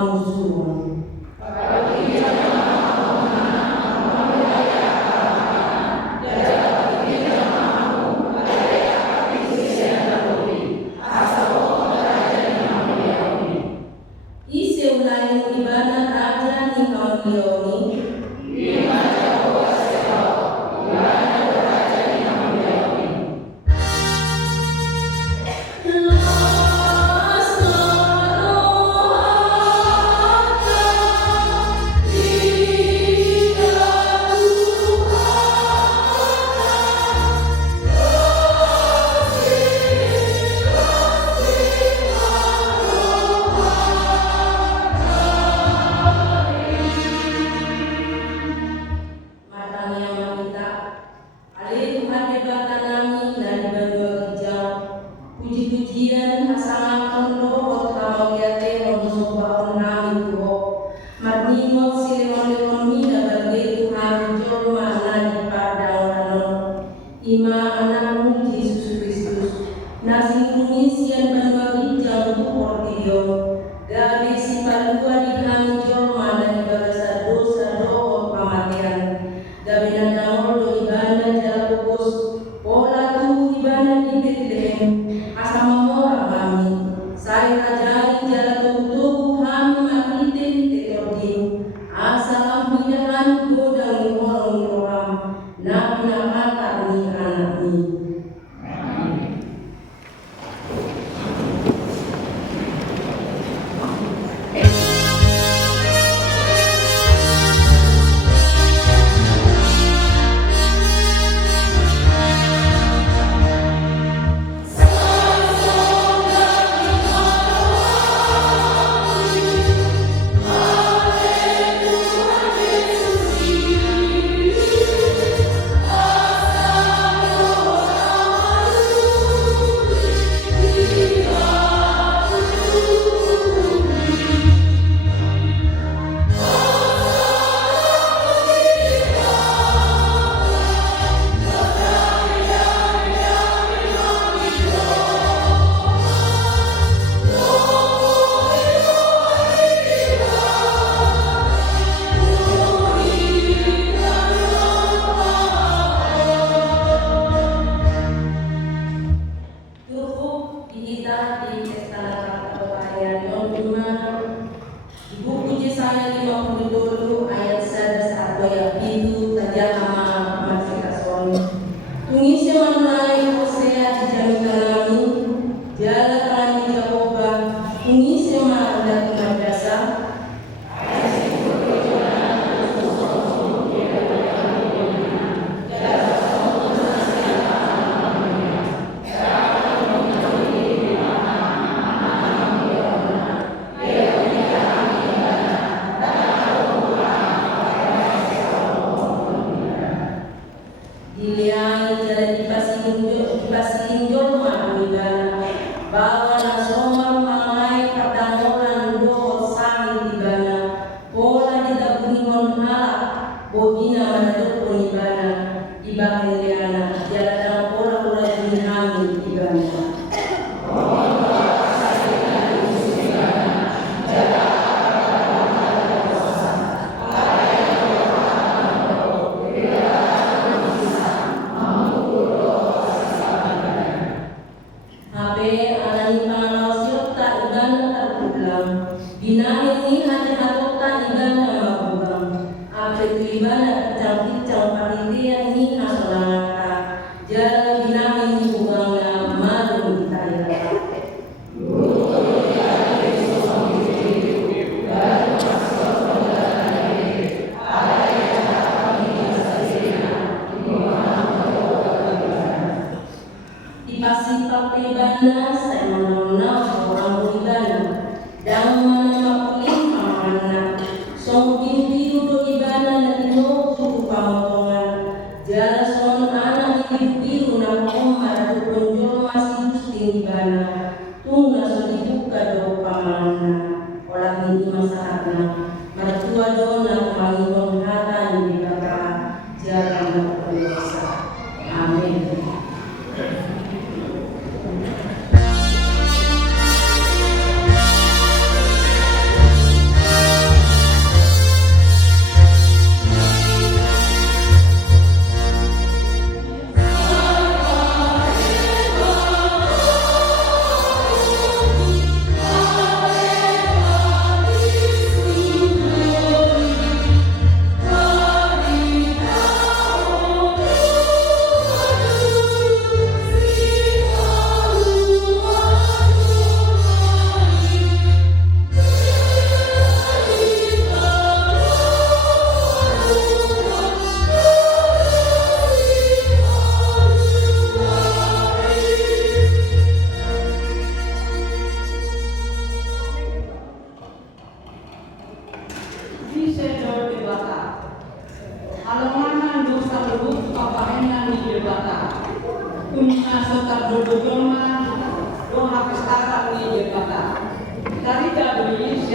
mamusuhan. Ise ulain ibana raja ni kamulioni. Puji-pujian hasangan roh utama yate memusuhkan nami Tuhan. Marnimo silewan ekonomi dapat Tuhan jorma nani padang ima anakmu Yesus Kristus. Nasi Indonesia banua bijang portio. Gabi simpan dua di kami jorma nani bagasa dosa roh pamatian. Gabi nandang roh ibana jalapos. Pola tu ibana di Bethlehem. Asama mora kami, saya rajai jalan tubuh kami makite teordin. Asal pindahan godang orang orang, nak nakata ni anak ni. Song biru-biru do ibana na tino suku pamotongan.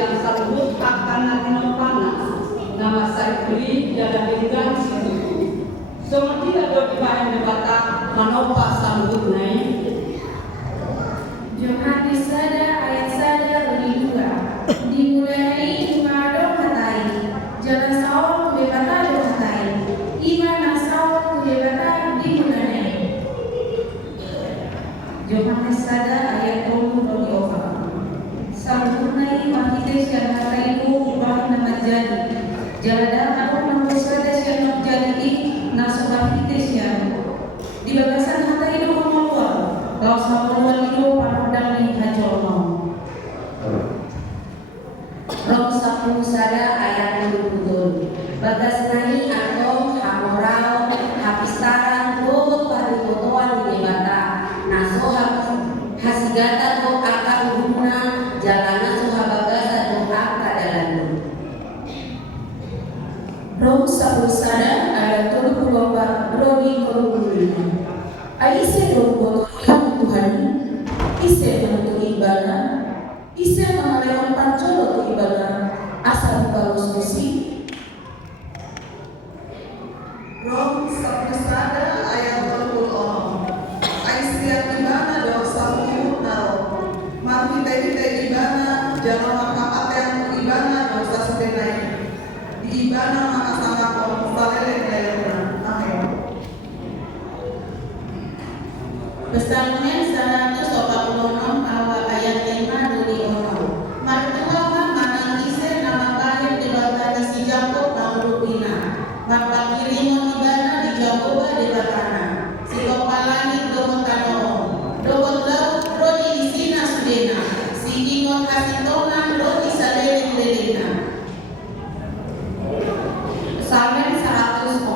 siang saluhut akan natin panas na masaikuli jalan dengan situ. So kita do ibahan debata manopa saluhut nai. Yohanes sada ayat sada lebih dua. Dimulai imadong katai, jalan saul kubebata do katai, iman na saul kubebata dimulai. Yohanes sada ayat 24. Sampurnai mahite siang katai mu ubah nama jadi. Jalan aku nama sada siang jadi na sobahite siang. Di bagasan katai do ngomong kalau sama itu pandang ni hajolno. Rong 10 sada ayat 20. Bagas nai atau hamorau hapisaran go pari fotoan di bata. Naso hasigata go akak guna jalana so habagasa go akak dalan. Rong 10 sada ayat 24 Rodi 25. Aise robo Tuhan, ise menutup ibadah, ise mengalihkan pancolo ke ibadah, asal balus musi. Rom 10 sada ayat 20. Aisyah ibana do sabu tau. Mati tadi ibana jangan makapat yang ibana do sasudenai. Di ibana maka sama kom salele daerah. Amin. Pesannya 146 awal ayat 5 dari ono. Martuaha manang ise nama kain di batana si Jakob namurupina. Marpakirimo ibana di Jakoba di batana. Si kopalani dogon tanoon. Dogon laut rodi isina sudena. Si ingon kasitonan rodi saleleng lelena. Salmen 100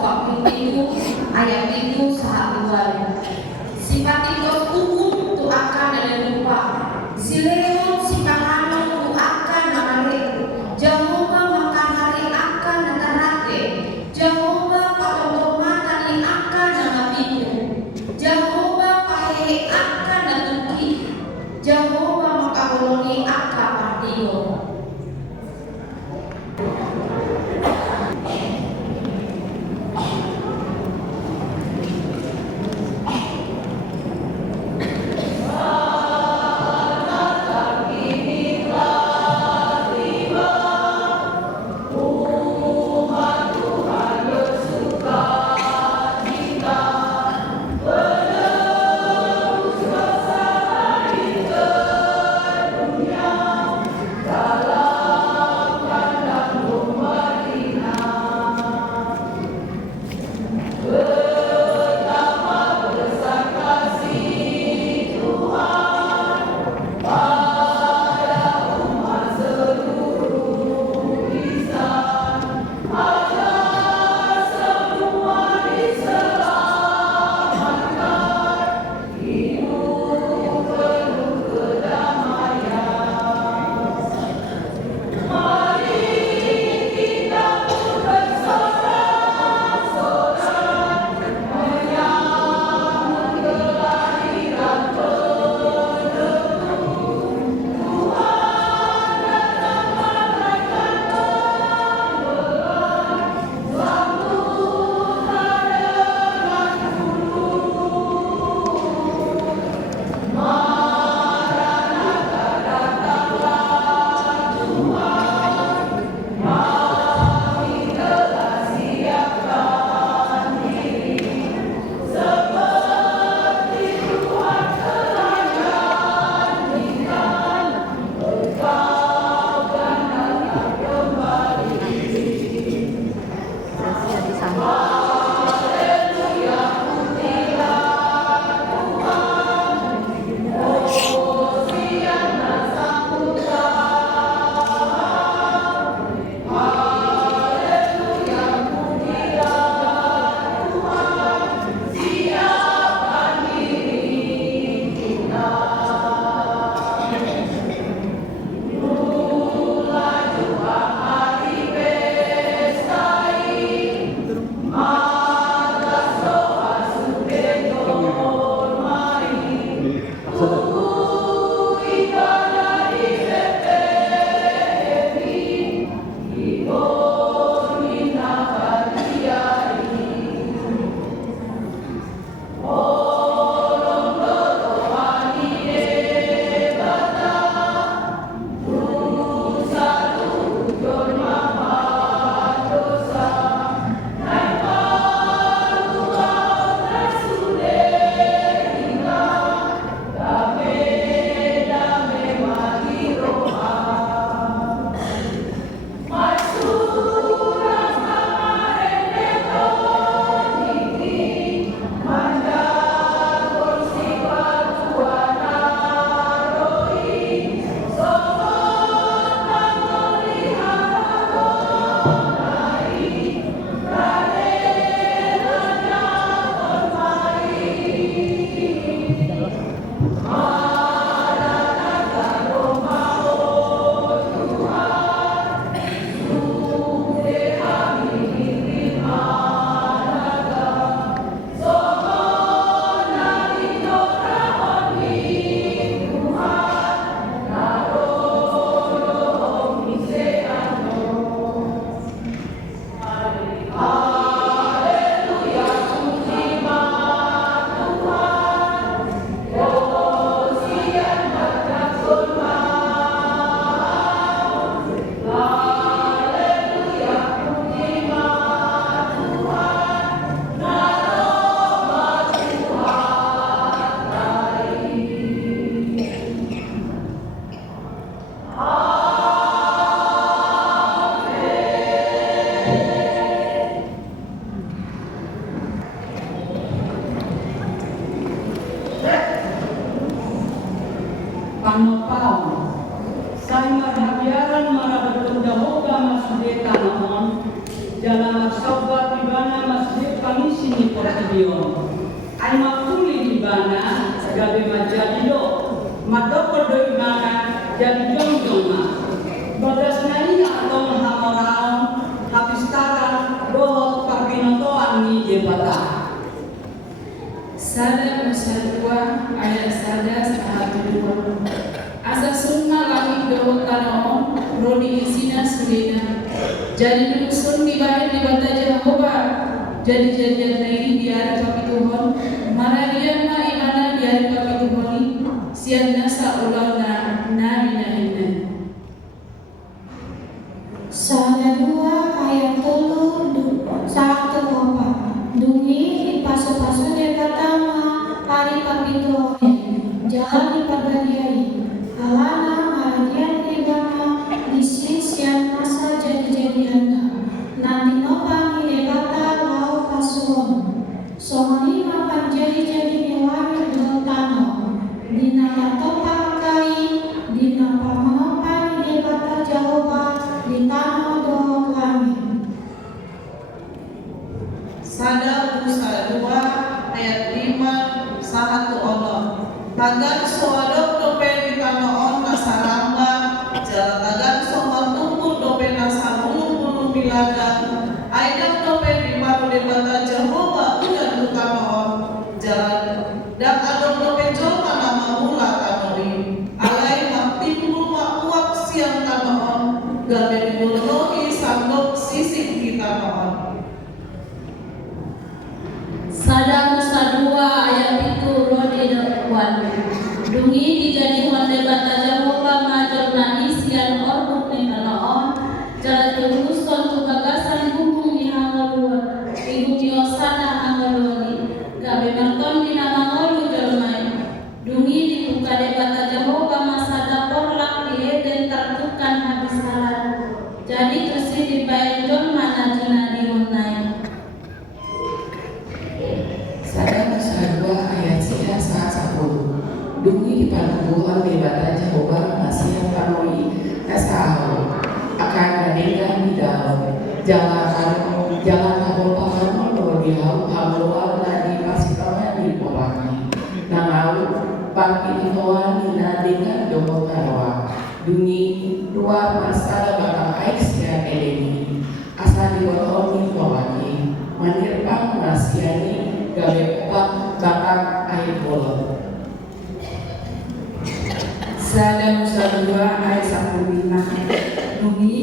masjid Kanaon, jalan sobat di mana masjid kami sini Portidion. Ai makuli di mana gabe majadido, madoko do di mana jadi jongjongma. Badas nai atau hamoraon, habis taran dohot parbinotoan ni jebata. Sada musadua ayat sada sahatu dua. Asa sunma lagi dohot kanaon, rodi isina sulina. Jadi dusun di bahaya di bata Jehovah. Jadi jadian lagi di hari kami Tuhan. Maradian ma imana di hari kami Tuhan. Sian nasa ulang na nami nahina. Sada dua ayat telu satu apa dungi di pasu-pasu dia pertama hari kapito jalan di pagadiai alana maradian di bana disisian masa jadi-jadian nanti nopang di bata lau pasuon somani makan jadi-jadi nilai dengan tanah dina topa kai dina pamanopan di bata Jehovah di tanah doa kami. Sada Musa 2 ayat 5 sahatu ono. Tagan soadok dope di Kanaon kasaramba, jala tagan soal tumpul dope nasa bulu-bulu biladan. Aidam dope di baru di bata Jehovah udah di Kanaon, jalan dan adok dope jolma nama mula kanoi. Alai maktimbul makuak siang Kanaon, gabe di bolonohi sandok sisik di Kanaon. Sada Musa 2 ayat itu rodi dakwaan. Dungi dijadi wande bata Jehovah major na isian orbuk ni Kanaon. Jalan teruson tu gagasan hukum ni hangalua. Ibu diosana hangaluani. Gabe marton di nama ngolu jalmai. Dungi dibuka de bata Jehovah masada porlak di Eden tertukan habis halal. Jadi tersi dibayar jon mana jina dihunai. Sada Musa 2 ayat 10. Dungi di pantubuhan di bata Jehovah masih kanoi nasao akan adegan di dalam jalan Jehovah kano di hau hamluar di pasikawan di polangi nangau pagi itoan di nadingan doho karawa dungi dua masalah bakal ais ya edeni asa di bohong di polangi manirpang nasiani gawe opak bakal air bolong. Sada Musa 2 ayat 15. Dungi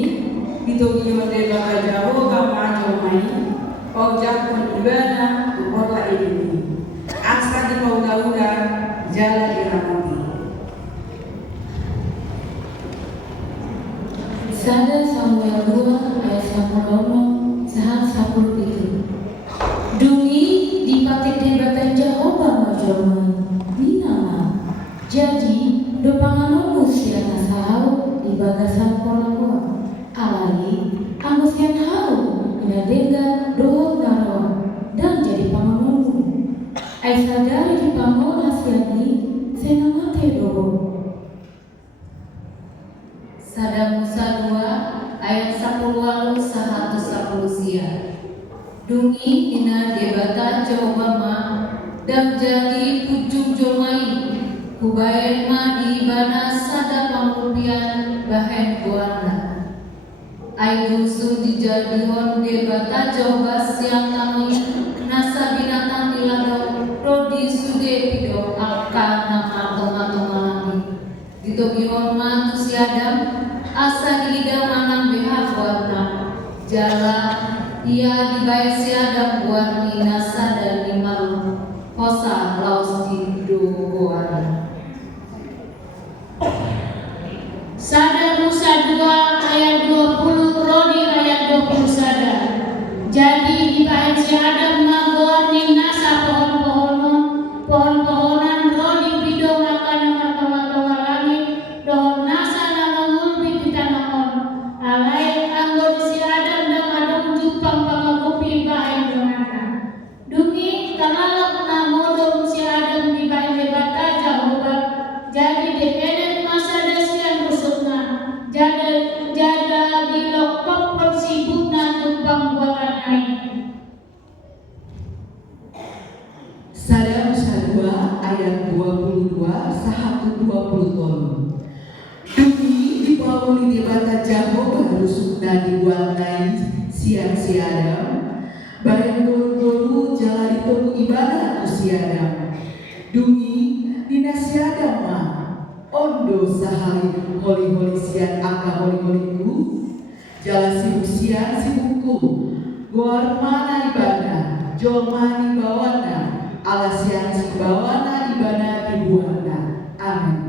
bitogi wande baka Jehovah majo mai. Ojak penibana kota ini. Asa di paudaula jalan di ramadi. Sada Samuel 2 ayat 10 sahat 10 itu. Dungi dipakai debatan Jehovah majoman minama. Jadi dopangan sian sahau di bagasan pola alai angusian hau dengan doa naro dan jadi panganunggu. Aisa dari di pangon asiani senamate doa. Sada Musa 2 ayat 10 walu sahatu 10 sia. Dungi dina debata Jehovah ma dan jadi pujung jomai kubayan ma di bana sada pangrupian bahen buana. Aidusu dijadihon debata Jehovah siang kami nasa binatang diladong rodi sude pido alka nama toma-toma ditogihon ma tu si Adam asa diidam manang behak buana jala ia dibayar si Adam buat ni nasa dan ni malu kosa laos di buana. Sada Musa 2 ayat 20 rodi ayat 20 sada. Jadi dibayar si Adam magor ni nasa pohon-pohonan rodi bidong akan martawa-tawa langit dohon nasa namangul bikitan on. Alai anggo si Adam dan adong jupang pangagupi bahay donana. Dungi kangalak na modong si Adam di bahay debata Jehovah jada di lokpok persibuk na tumpang buatan ain. Sadar Sadua ayat 22 sahatu 20 ton. Dumi di pauli di bata jago baru sukna diwarnai siang-siang. Bareng guru-guru jalan itu ibadah usiadam. Dumi dinasiadam mah ondo sahari holi-holi siang aka holi-holiku. Jalan sibuk siang sibukku. Guar mana ibadah, jol mani bawana. Alas yang bawana ibadah ibuana. Amin.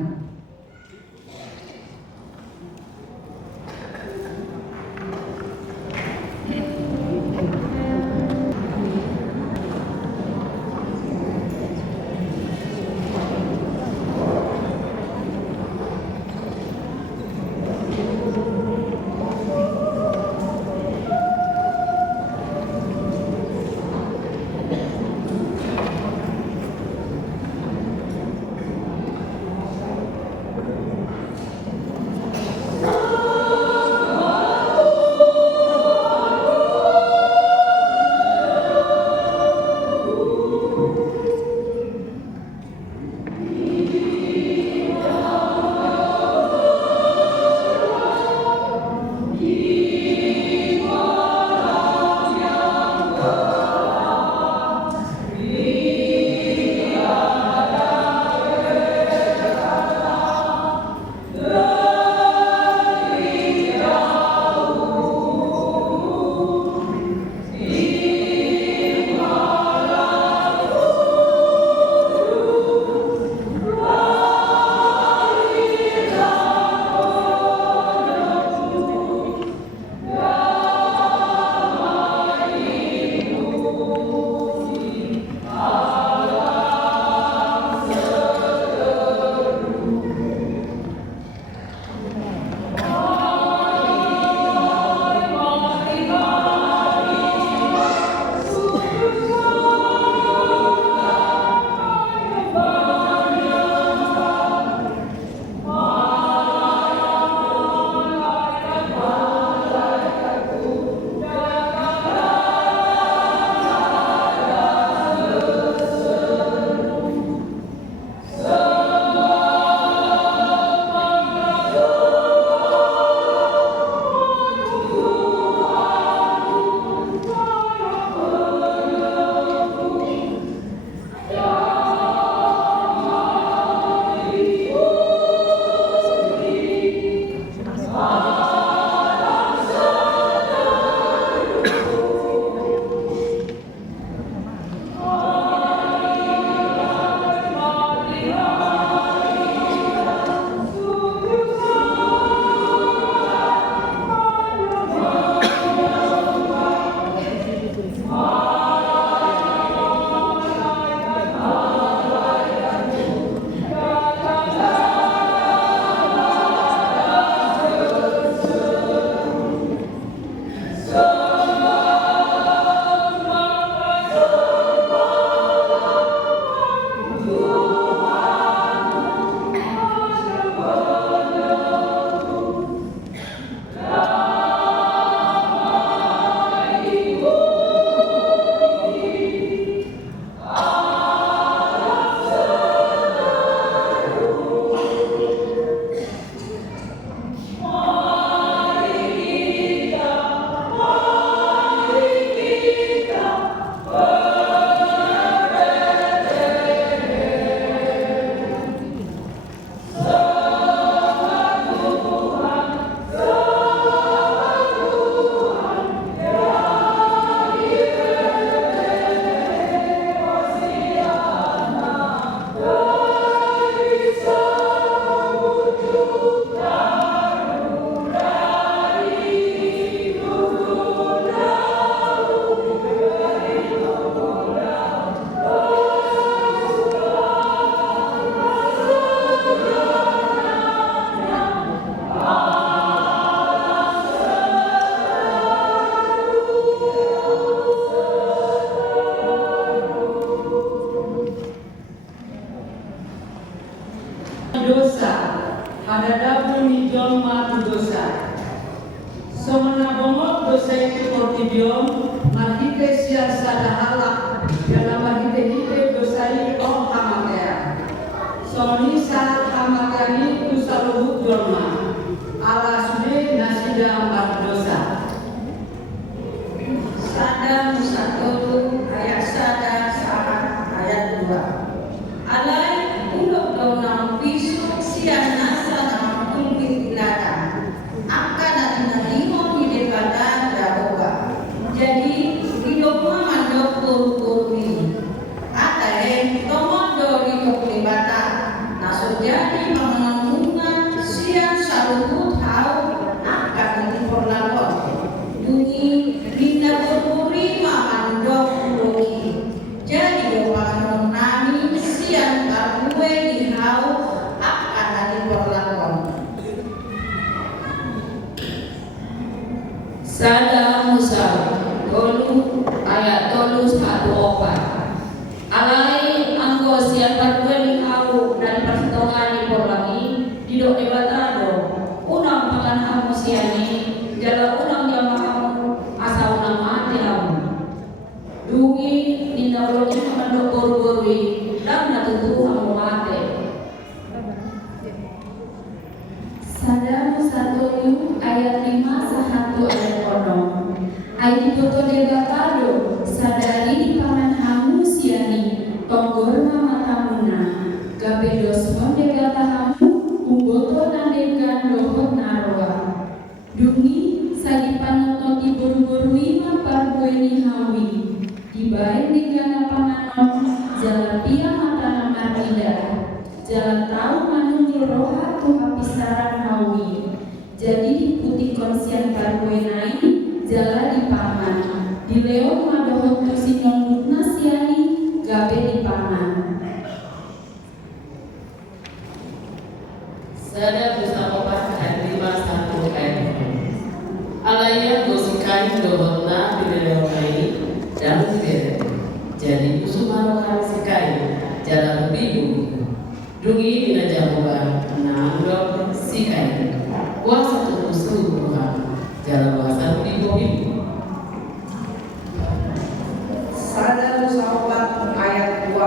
dosai portibion marhite sia sadahalak dalam marhite dosai oh hamakea sonisa hamakani tusaluhut dolma ala sude nasida mardosa Sada musatolu ayat sada saat ayat 2. Alai untuk daunang pisu sian nasa nama kumpit ilatan akan ada limo di debatan Jehovah. Jadi hidup mandok guru ini ada tomodo di debatan naso jadi pengamungan sian saluhut hau akan diperlakukan bunyi Linda berpurima mandok loki jadi orang nami siang kabue dihau akan diperlakukan. Sada Musa Tolu ayat tolu 1 opat alai anggo siapa gue dihau dari persitongan di porlangi di dok debatado unang pangan hamu siani jala unang jamahamu asal unang mati hamu dungi ninda ulogi mandok boru-borui dan natutu hamu mati. Sada Musatolu ayat 5 sahatu ayat kodong ayat toto debatado sadari di paman hamu siani tonggorna matamuna gabedos mondegata hamu umboto nandegan dohot naroa dungi sadi panoto tibur-burui maparbueni hawi dibaik negana panganon jalan pia matana marida jalan tahu manungil roha tu hapisaran hawi jadi diputi konsian parbuenai jalan di paman di leo madohot tu sinong nasiani gabe di paman. Sada Musa opat ayat 5 1 ayat alaya gosikai dohona bideokai dan bidere jadi kusumaro sikai jalan bibu dungi dina Jehovah nangdok sikai kuasa tu musuh Tuhan jalan kuasa bibu Sada Musawabat ayat 2.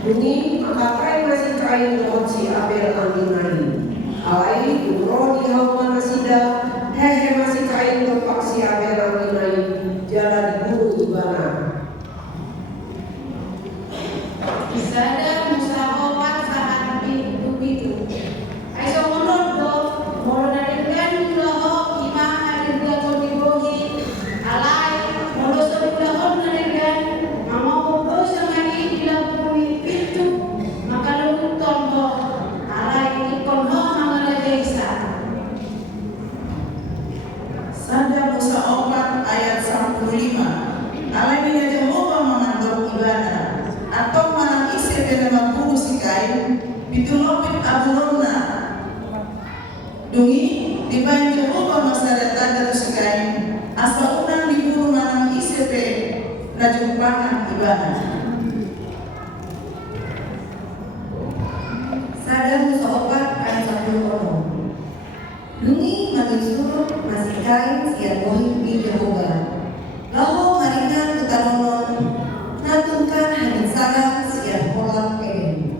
Bunyi akakai masih kain loci abel andinai alai umro di hawa nasida hehe masih kain topak si abel andinai jalan di gunung ibana. Sada Musawabat saat begitu aiso mundur do mau dari kan loho imam ada dua kodibohi alai mau dosa dilakon dari kan mau dosa lagi dilakoni pintu maka lu tombo alai ikon ho mangala desa. Sada Musa 4 ayat 15 alai dina Jehovah memandok ibadah atau manang isi dalam bulu sikai bitulopit aburona dungi dibain Jehovah masyarakat dari sikai asal unang diburu manang isi rajumpangan ibadah. Sada Musa 4 ayat 10 dungi makin suruh masih kain siap bohim di Jehovah laho marikan tutanonon natunkan hadin sarang siap kolak eden.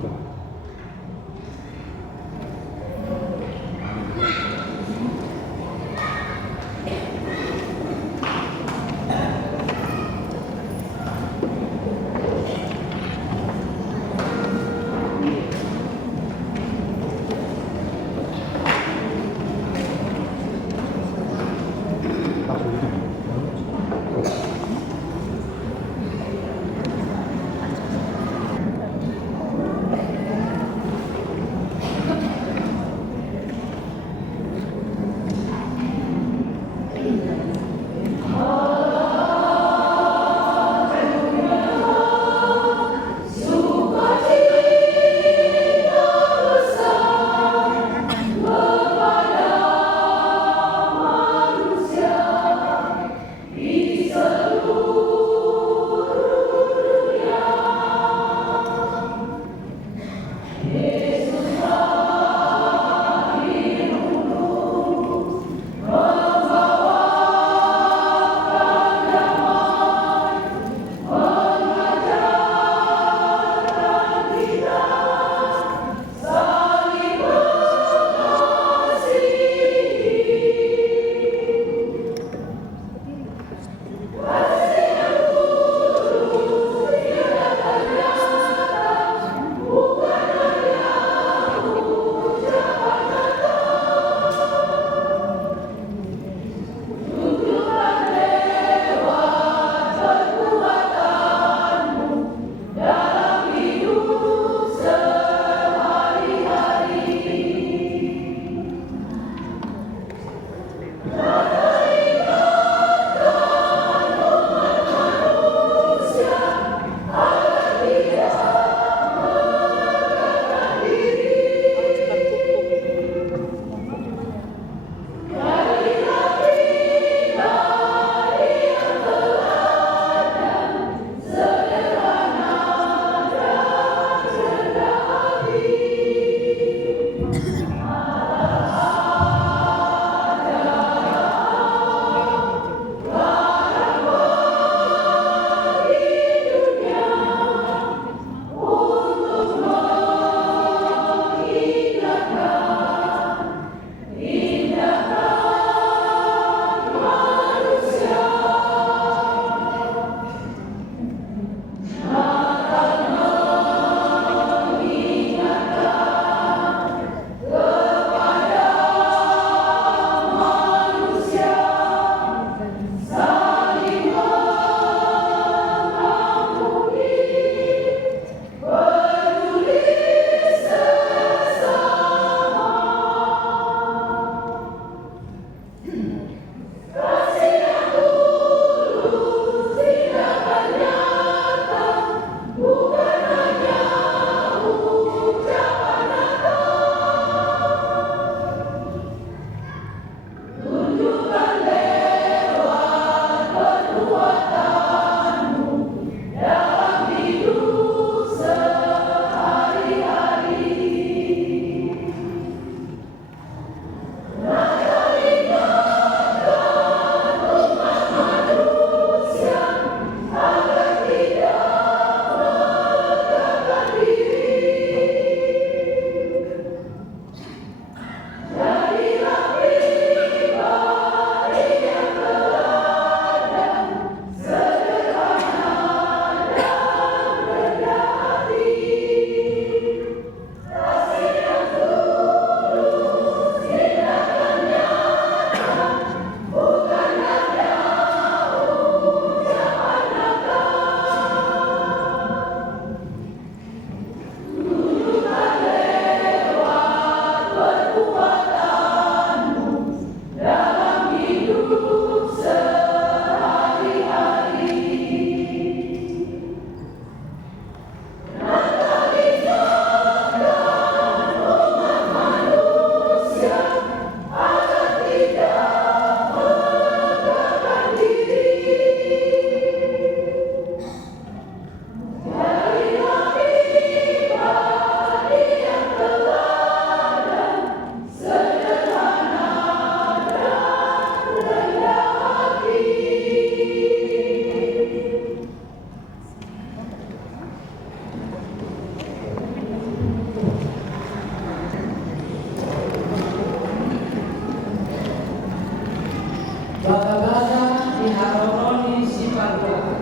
Baga-baga diharoroni si Parwa.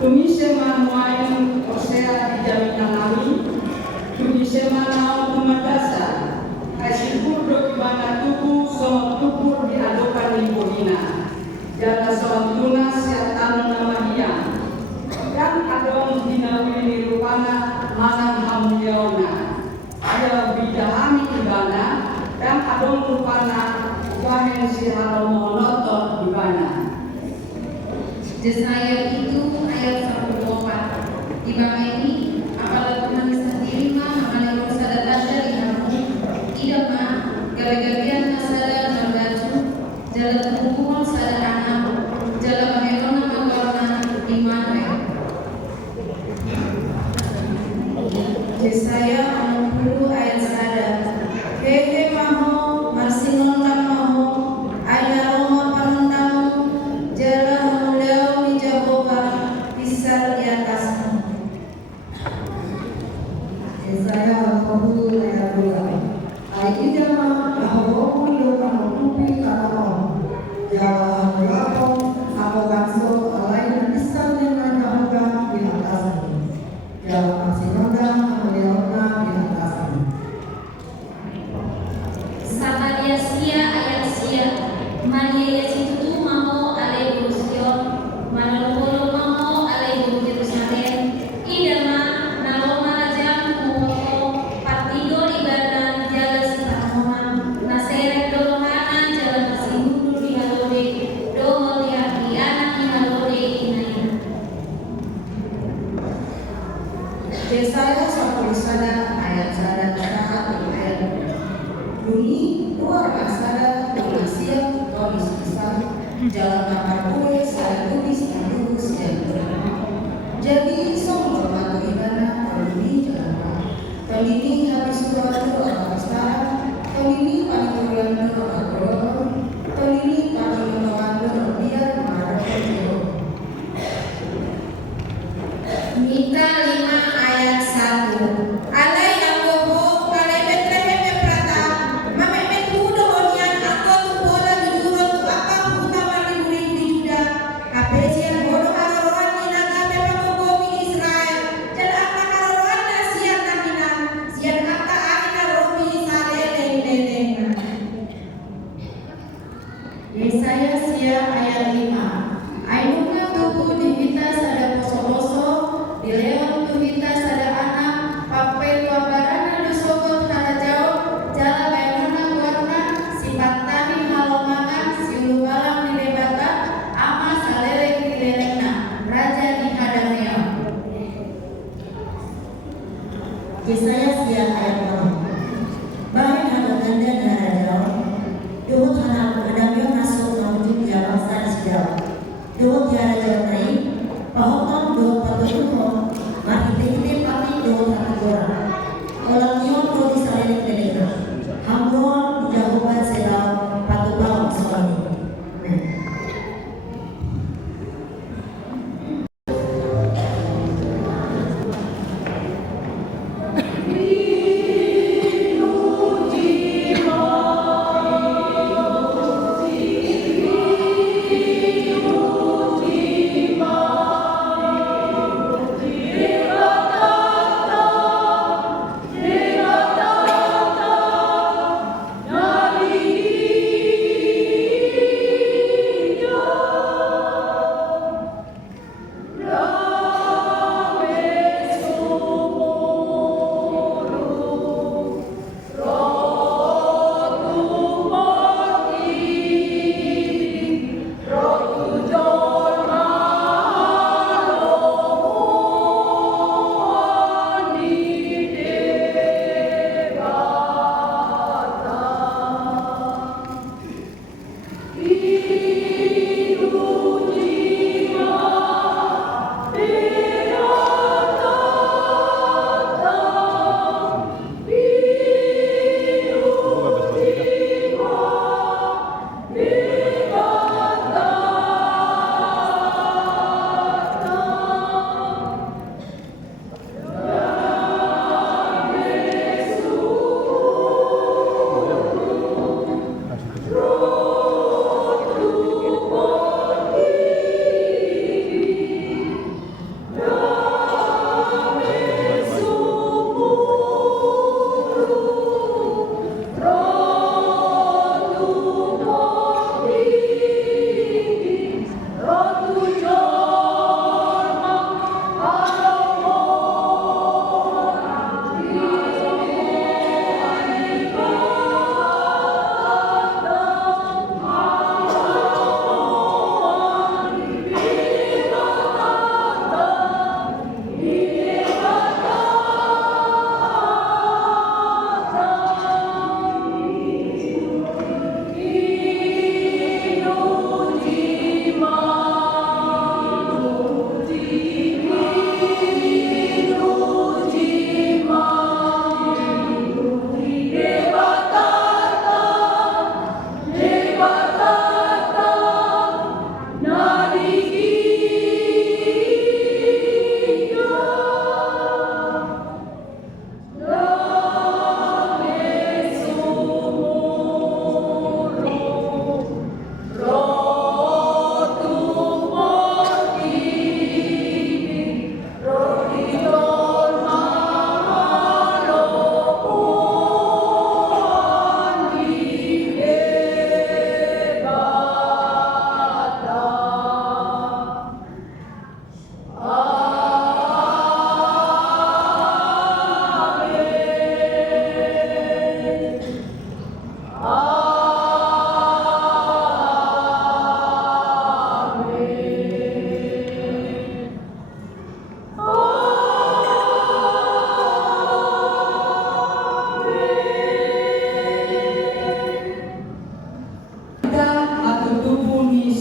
Tumisema nuain osea di jaminan nami. Tumisema naon tumadasa. Asipur do ibana tubuh sama tubuh diadokan ibuhina. Jala soal tunas setan nama dia. Dan adong dinawili rupana manang hamliona. Ada bidahami ibana dan adong rupana ubahen si halomo notot ibana. Jesaya itu ayat 124. Di bangsa ini apabila Tuhan sendiri mah akan berusaha datang dari kamu. Tidak mah gawe-gawean nasada nalgaju jalan terhubung sada anak jalan mengelona mengorona iman. Yesaya 60 ayat 1. Hehe maho marsingon kan maho ayah roma panundamu jalan mengundau di Jehovah bisa di atasmu. Yesaya 60 ayat 2. Aikida maho lo kamutupi kanamu. Jawa mulapo ako ganso alay bisa dengan Jehovah di atasmu. Jawa masinoda melihatna di atasmu. Sakaria sia ayat sia. Maria yasitu maho alai Sion. Manolo maho alai Yerusalem. Idama naloma rajam muho partido ibadah jalan sitamona. Naseret dolohana jalan sihudu di halode. Doho tiakiana di halode inaina. Yesaya 1 ayat 1 ayat 2. Bunyi luar asada donasian komis besar jalan bakar kue saya tulis dan lurus dan jadi sombong batu ibana kalau ini jalan kali ini habis suatu orang sekarang kali ini paling mulia orang korban kali ini paling menawar biar marah video. Mika 5 ayat 1. Alai Yakobo kalai Betlehem Efrata mamemet mudo onian aku tu bola di juro tu apa utama di murid di Juda kapesian bodoh hararoan ni naga pepakogomi di Israel dan apa hararoan na sian namina sian apa aina romi di saleleng-leleng. Yesaya sia ayat 5. Ainuna tuku dihita sada poso-poso dileon tuhita sada anak papel wabarana dosogot harajao jala bayarana buatna sifat tani halomangan siulubalang dilebatan ama saleleng dilelengna raja di hadamnya. Yesaya sia ayat 6. Bahan hadaganda harajao Duhut anak hadamnya masuk menuju jalan sana sejauh Duhut tiara jauh naik Pahotan duhut patuh Mahite-hite pati duhut hati orang Olang nyon roti salelek lelena Hamroan Jehovah selau patuh bawang suami.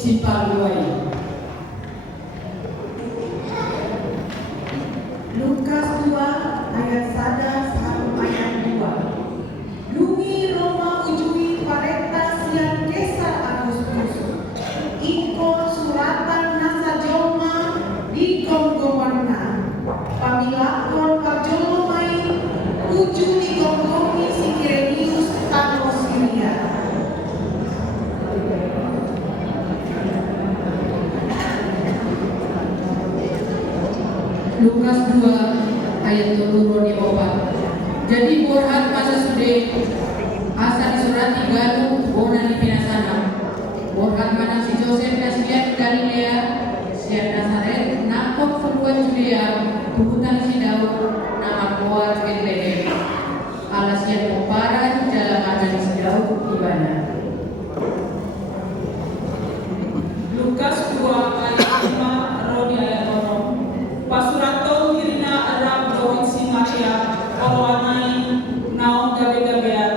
si Paluai. Lukas 2 ayat 1 sampai ayat 2. Dumi Roma ujui pareta siang Kesar Agustus. Iko suratan nasa joma di gonggomanna. Pamilakon parjolomai uju di gonggongi si Kirenius tano Siria. Lukas 2 ayat 24. Jadi borhat masa sude asa disurati galuh bona di pinasana. Borhat mana si Joseph nasihat Galilea sian Nazaret nakok furuan Judea tuhutan si Daud nama Boaz Bethlehem. Alas sian popara di dalam ada si Daud di mana. Lukas 2 ayat 5 rodi ayat 2. Pasurato hirina Arab doang si Maria orwanai naon gabe-gabean.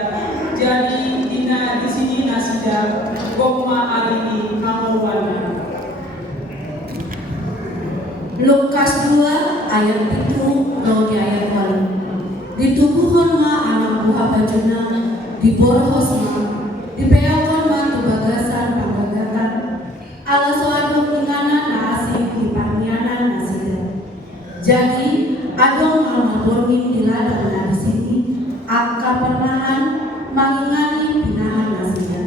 Jadi dina di sini nasida goma arini amorwana. Lukas 2 ayat 7 rodi ayat 8. Ditubuhon ma anak buah bajuna diborhosna dipeakon ma tubagasan pambagatan ala soadong ingana naasi dipanianan nasida. Jadi adong alma borgin di ladang na di sini angka pernahan mangingani pinahan nasida.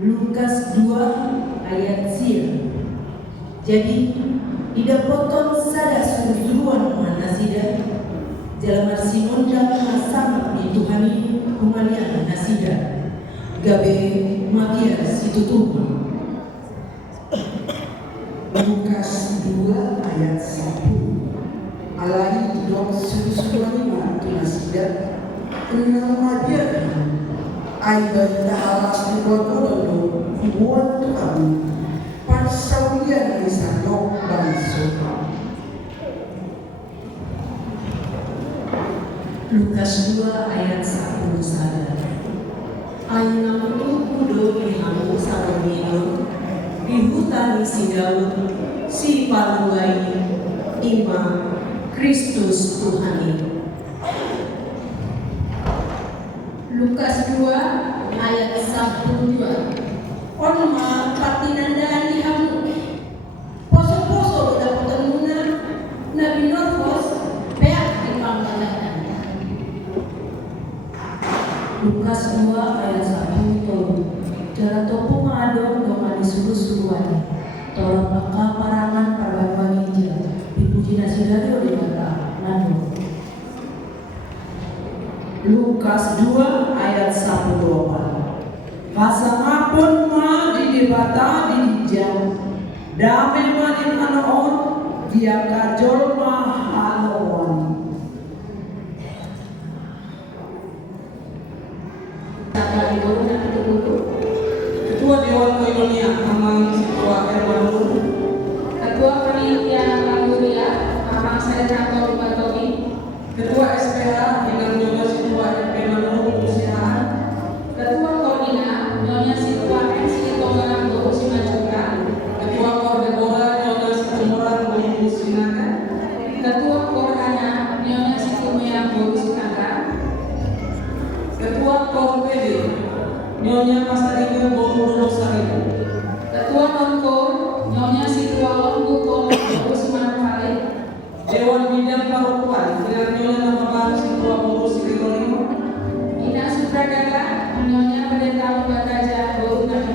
Lukas 2 ayat siang. Jadi didapoton sada suruhan manasida jalan sinunda masam di Tuhan kumalian nasida gabe magia situtuma. Lukas 2 ayat 1. Alai dok susuanima tunasida nama dia ai benda alas di kododo buat kamu parsaulian di sanok bangso. Lukas 2 ayat 10 sada. Aina kudo dihamu saromino di hutan si Daud si Paluai ima Kristus Tuhani. Lukas 2 ayat 12. Onma patinandaan dihamu poso-poso dapat muna Nabi Norfos beak di pangkalan. Lukas 2 ayat 1 tolu. Jalan topo mengadong doma disuruh-suruhan. Tolong maka parangan parbaruan hijau. Dipuji nasi dari oleh mata nado. Lukas 2 ayat 1-2. Kasangapun ma di debata di hijau. Dame manin anoon dia kajol ma anoon. Ketua Dewan Koinonia Amang Ketua Herman Lulu. Ketua Panitia Langguria Amang Serenator Batomi. Ketua SPH dengan Nyonya Situa MP Manulu Musiaan. Ketua Koordina Nyonya Situa MC Tonggarang Guru Simajuka. Ketua Koordinora Nyonya Situmuran Guru Sinaga. Ketua Koordina Nyonya Situmuran Guru Sinaga. Ketua Korpd Nyonya Pasaribu Guru Saribu. Ketua Nonkor Nyonya Situa Longgu Kolom Guru Simanukale. Dewan Bidang Parukuan dengan Nyonya Nama Baru Situa Guru Sirigolimo. Ina Sutradara Nyonya Pendeta Mubataja Guru Nabi.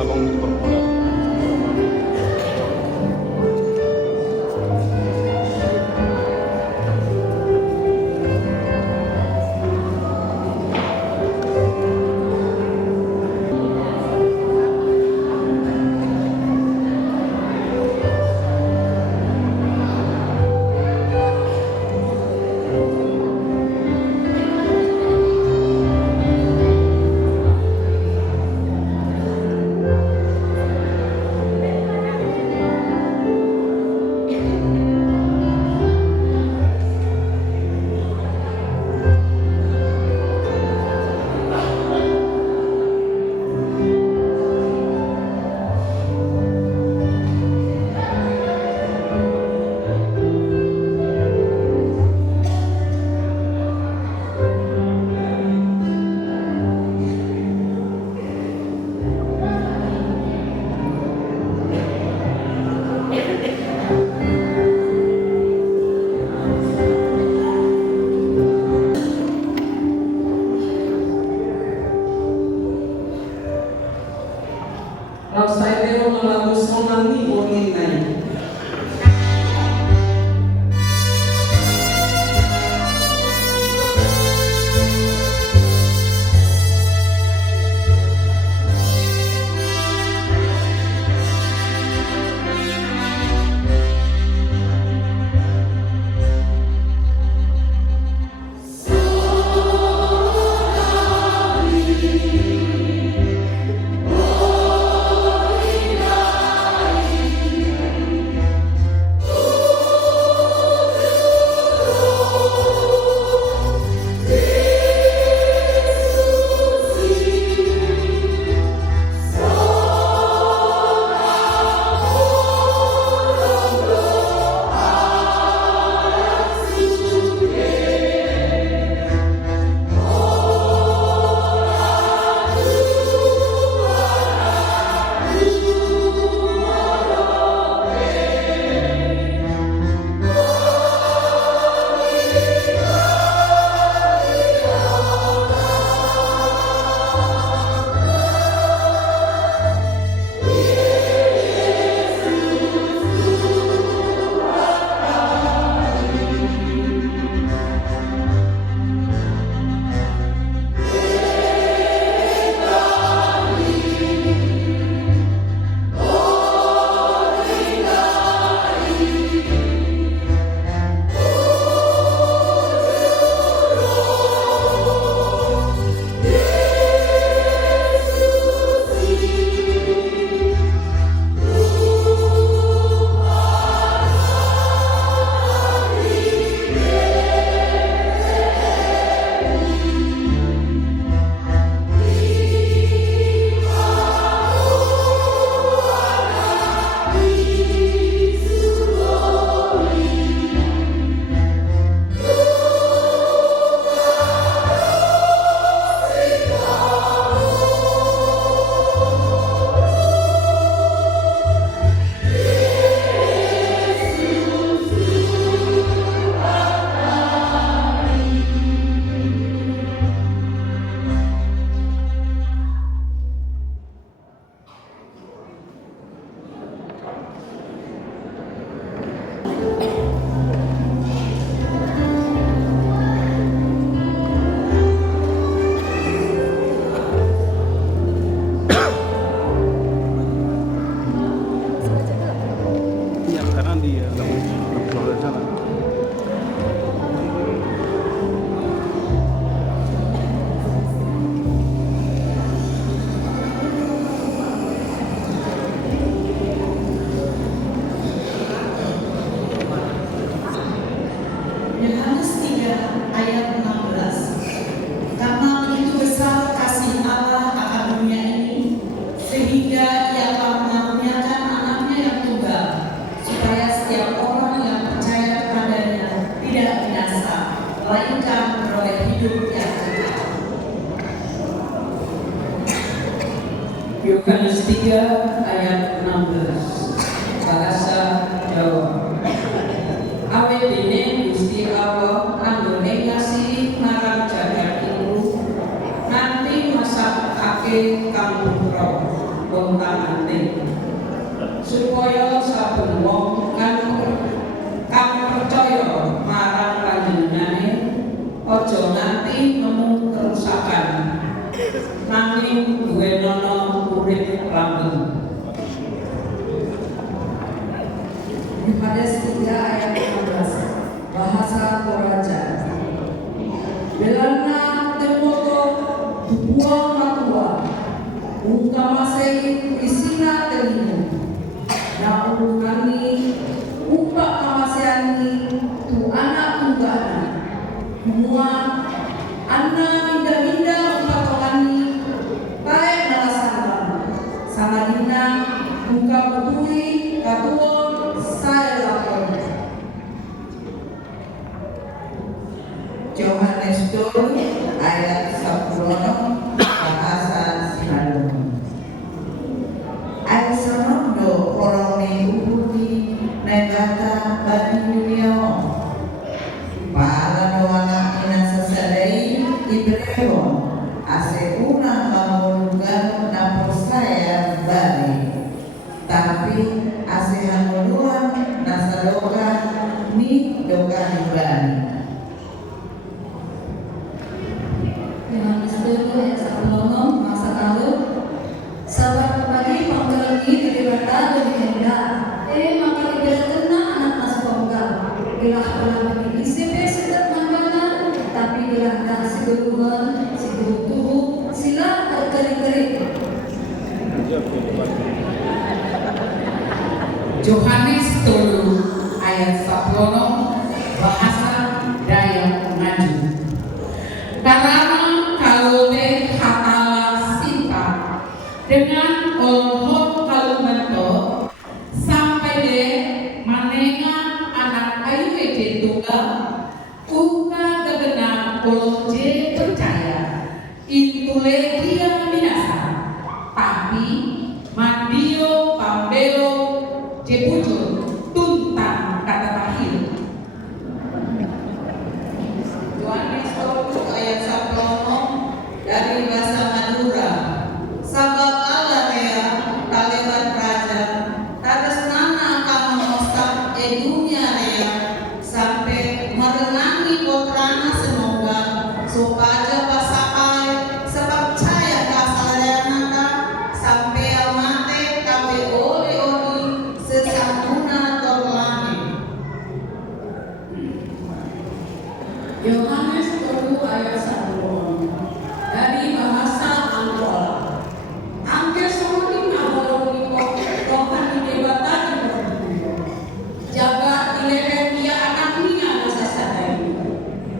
slalom super bola. Rasaideo malagu sonani oninai. Yohanes 3 ayat 16. Karena begitu besar kasih Allah akan dunia ini, sehingga Ia telah mengaruniakan anaknya yang tunggal, supaya setiap orang yang percaya kepadanya tidak binasa, melainkan beroleh hidup yang kekal. Yohanes 3 ayat 16. Bahasa Jawa. Awet dene Gusti Allah anggone ngasihi marang jagat iku nanti masakake kang putra kontangane supaya saben wong kang percaya marang panjenengane aja nganti nemu kerusakan nanging duwenono urip langgeng. Yohanes 3 ayat 15 bahasa Toraja. Belana temoto buang matua ungkamasei isina telimu na ulungani upa kamasiani tu anak tunggana semua anak minda-minda umpatolani pae nalasangan sama dina buka putui katuo saya lapor. Yohanes 2 ayat 10 bahasa Sinalung. Ay sanondo koloni ubuni negata bani dunia. Para doana ina sasadai ibreo ase una mamulugan na persaya bari. Tapi ase hanuluan na saloga ni dogan bari. Yohanes 2 ayat 10 masa lalu sabar pagi panggalani dari bata dari kenda maka tidak kena anak nasbongga gelah pelan ICP sedang mandana tapi gelah kasih geluhan si tubuh sila terkering-kering. Yohanes 3 ayat 10 bahasa Dayak Ngaju. Karena kalau hatala sinta dengan olhot kalau mentok sampai de manenga anak ayu ede tunggal uka gegena je percaya intule dia binasa tapi mandio pambelo je bujur tuntang kata tahil. Yohanes 1 ayat 10 dari bahasa Madura. Sabab Allah rea talebat raja tadas nana kamu mostak dunia rea sampai merenangi potrana semoga supaya pasapai sebab caya kasalanaka sampai amate kabe oli sesatuna torlani. Yohanes 1 ayat 1 dari bahasa Angkola. Angke somoni nabolong iko rohani debata di bawah jaga ileren dia anak niya nasasadai.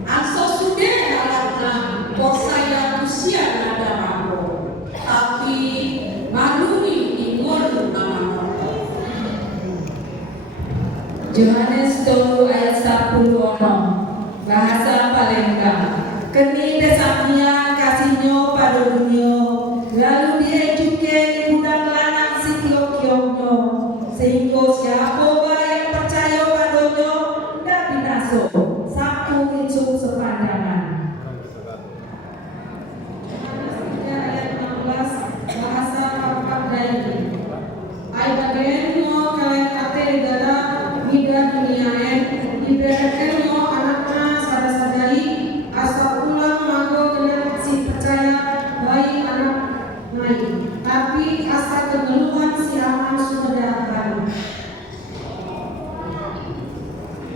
Anso sude alatna posaya usia nada mako tapi malumi ingol namako. Yohanes 2 ayat 10 bahasa Palembang. Keni desaknya kasihnya pada dunia lalu dia juga budak lanang si kiok-kioknya sehingga siapa yang percaya padanya tidak binasa satu itu sepandangan. Ayat 16 bahasa Papua ay bagiannya kalian kate negara mida dunia ibaratnya anaknya sadari asal ulang mago kena si percaya baik anak naik tapi asal kegeluhan si aman sudah datang.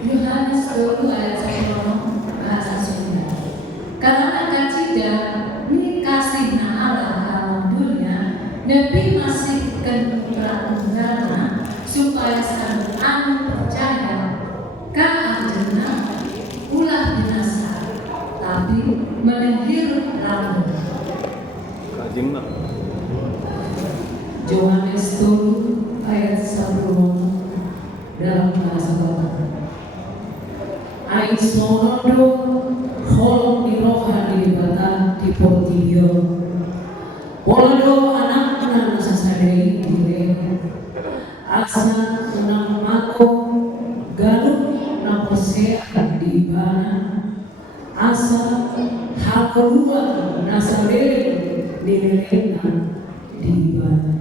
Yohanes 2 ayat 10 bahasa Sunda. Karena kacida ini kasih na Allah alam dunia Nabi masih kenal supaya sang anu percaya ka anjeunna ulah binasa tapi menengir lamun. Yohanes 1 ayat 10 dalam bahasa Batak. Ais monondo holong di rohani bata di portilio. Polado anak anak sasadei dire. Asa unang mako galuk na posea di bana. Asa hakolua na sadei di nerena di bana.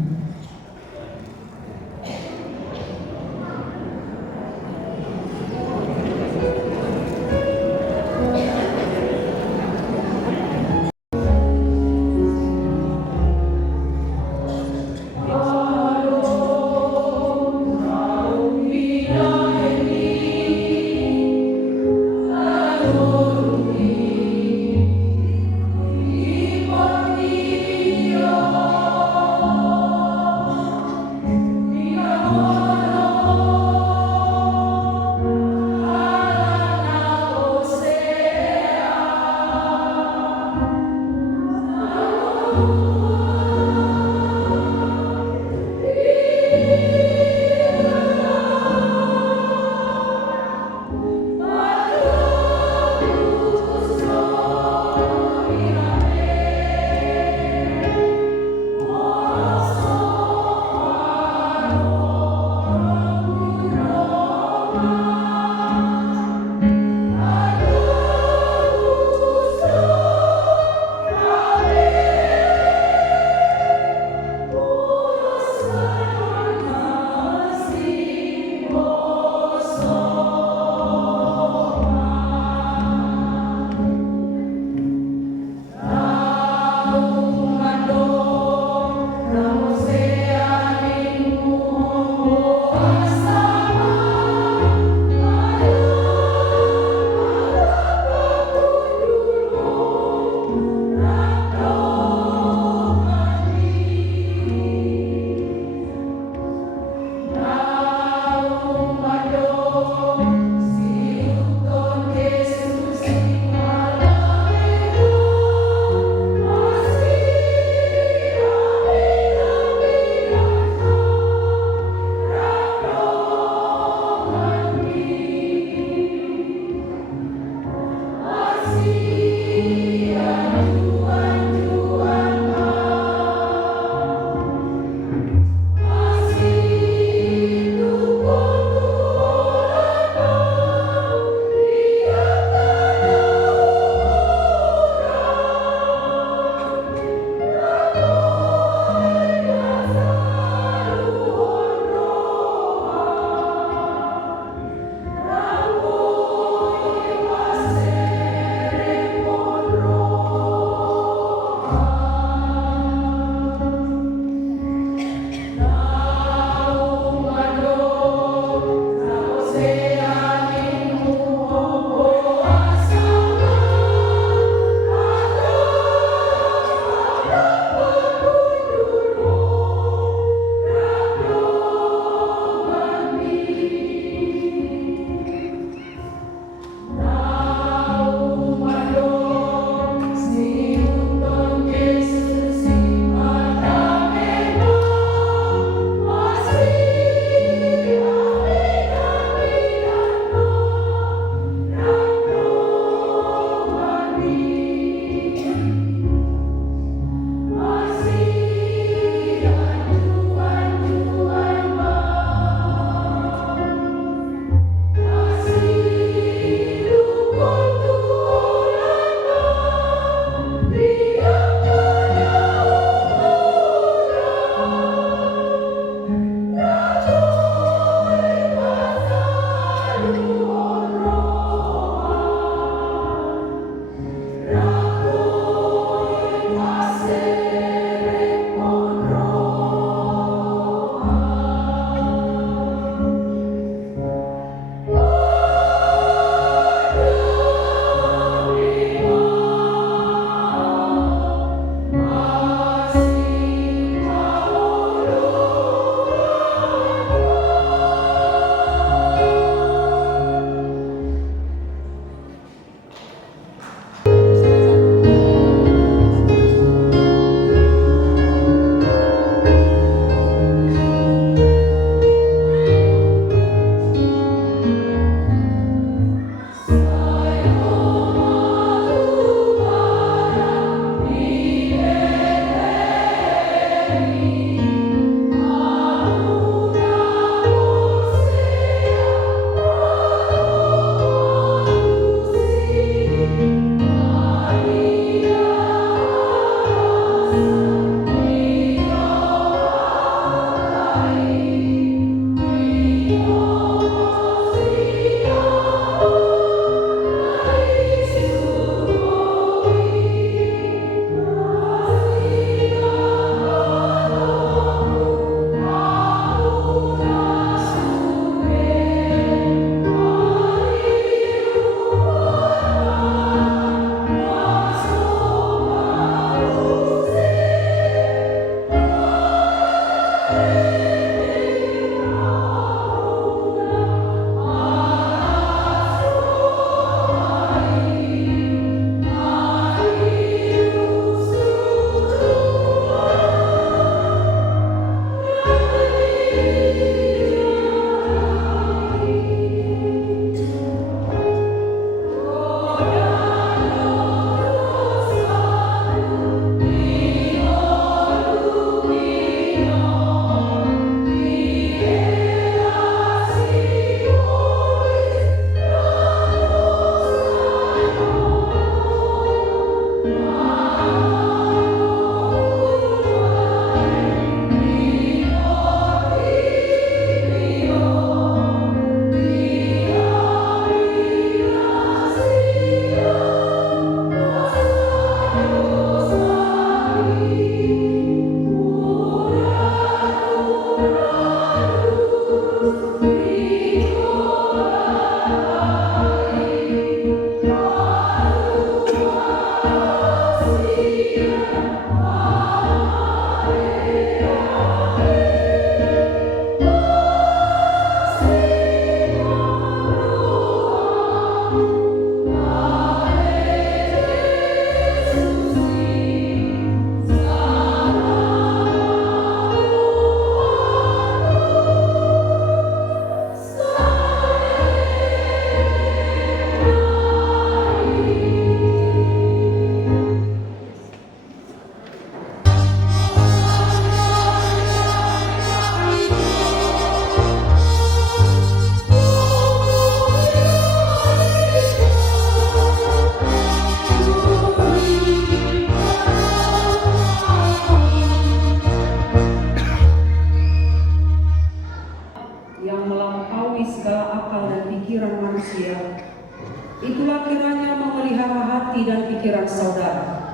hati dan pikiran saudara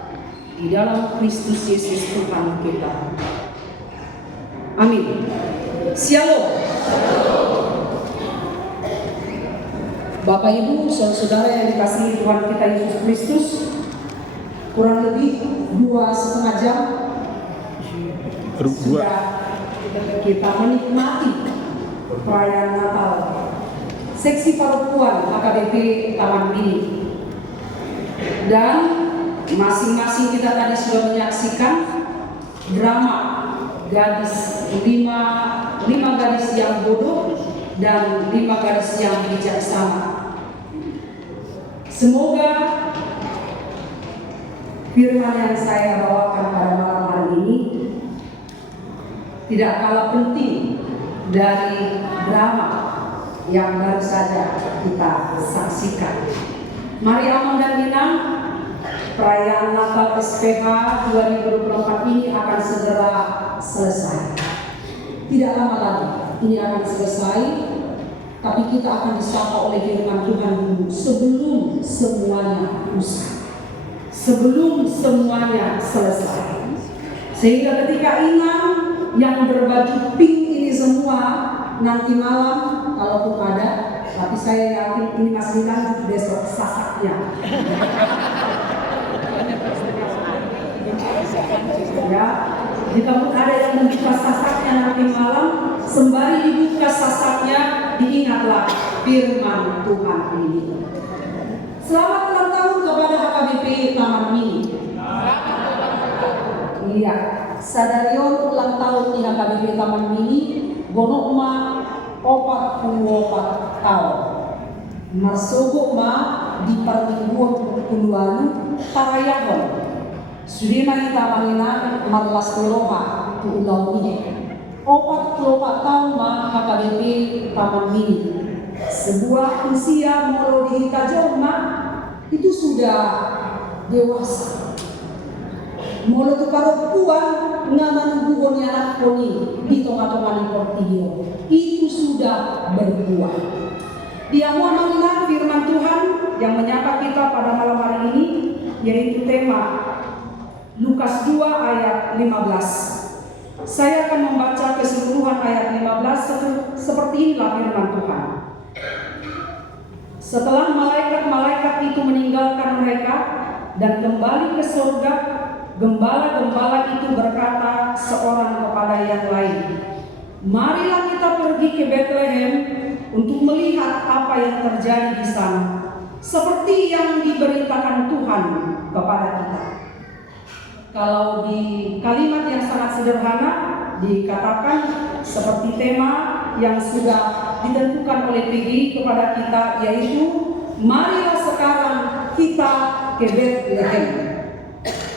di dalam Kristus Yesus Tuhan kita. Amin. Shalom. Bapak Ibu, saudara yang dikasihi Tuhan kita Yesus Kristus, kurang lebih 2,5 jam sudah kita menikmati perayaan Natal Seksi Parokuan AKBP Taman Mini, dan masing-masing kita tadi sudah menyaksikan drama gadis lima gadis yang bodoh dan 5 gadis yang bijaksana. Semoga firman yang saya bawakan pada malam hari ini tidak kalah penting dari drama yang baru saja kita saksikan. Mari aman dan tenang, perayaan Natal SPH 2024 ini akan segera selesai. Tidak lama lagi ini akan selesai, tapi kita akan disapa oleh firman Tuhan dulu sebelum semuanya usai, sebelum semuanya selesai. Sehingga ketika Inang yang berbaju pink ini semua nanti malam, kalaupun ada, tapi saya yakin ini masih lanjut besok sasaknya. Ya, jika pun ada yang membuka sasaknya nanti malam, sembari dibuka sasaknya, diingatlah firman Tuhan ini. Selamat ulang tahun kepada HKBP Taman Mini. Iya, sadarion ulang tahun di HKBP Taman Mini, gonokma 44 tahun. Marsogo ma di permingguan puluhan tarayahon. Sudah kita manina marlas teroha tu ulang ini. 44 tahun ma HKBP Taman Mini. Sebuah usia molo di Hitajoma itu sudah dewasa. Molo tu perempuan ngaman bugon anak koni di tengah-tengah Portillo itu sudah berbuah. Dia mau mengenal firman Tuhan yang menyapa kita pada malam hari ini, yaitu tema Lukas 2 ayat 15. Saya akan membaca keseluruhan ayat 15 seperti inilah firman Tuhan. Setelah malaikat-malaikat itu meninggalkan mereka dan kembali ke surga, gembala-gembala itu berkata seorang kepada yang lain, "Marilah kita pergi ke Bethlehem untuk melihat apa yang terjadi di sana, seperti yang diberitakan Tuhan kepada kita." Kalau di kalimat yang sangat sederhana dikatakan seperti tema yang sudah ditentukan oleh PGI kepada kita, yaitu marilah sekarang kita ke Bethlehem.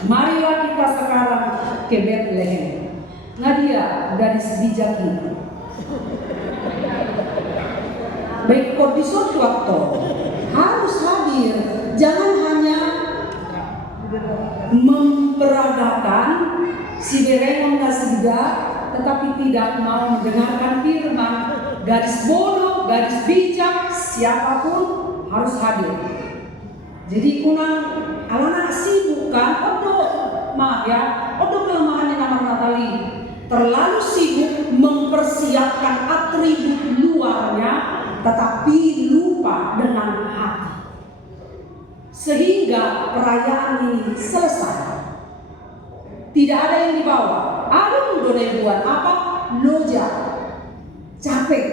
Marilah kita sekarang ke Bethlehem. Nadia, gadis bijak ini. Baik kondisi waktu harus hadir, jangan hanya memperagakan si beremong nasida, tetapi tidak mau mendengarkan firman. Gadis bodoh, gadis bijak, siapapun harus hadir. Jadi unang alana sibuk kan, maaf ya, kelemahannya nama Natali terlalu sibuk mempersiapkan atribut luarnya, tetapi lupa dengan hati. Sehingga perayaan ini selesai. Tidak ada yang dibawa. Ada udah buat apa? Loja, capek,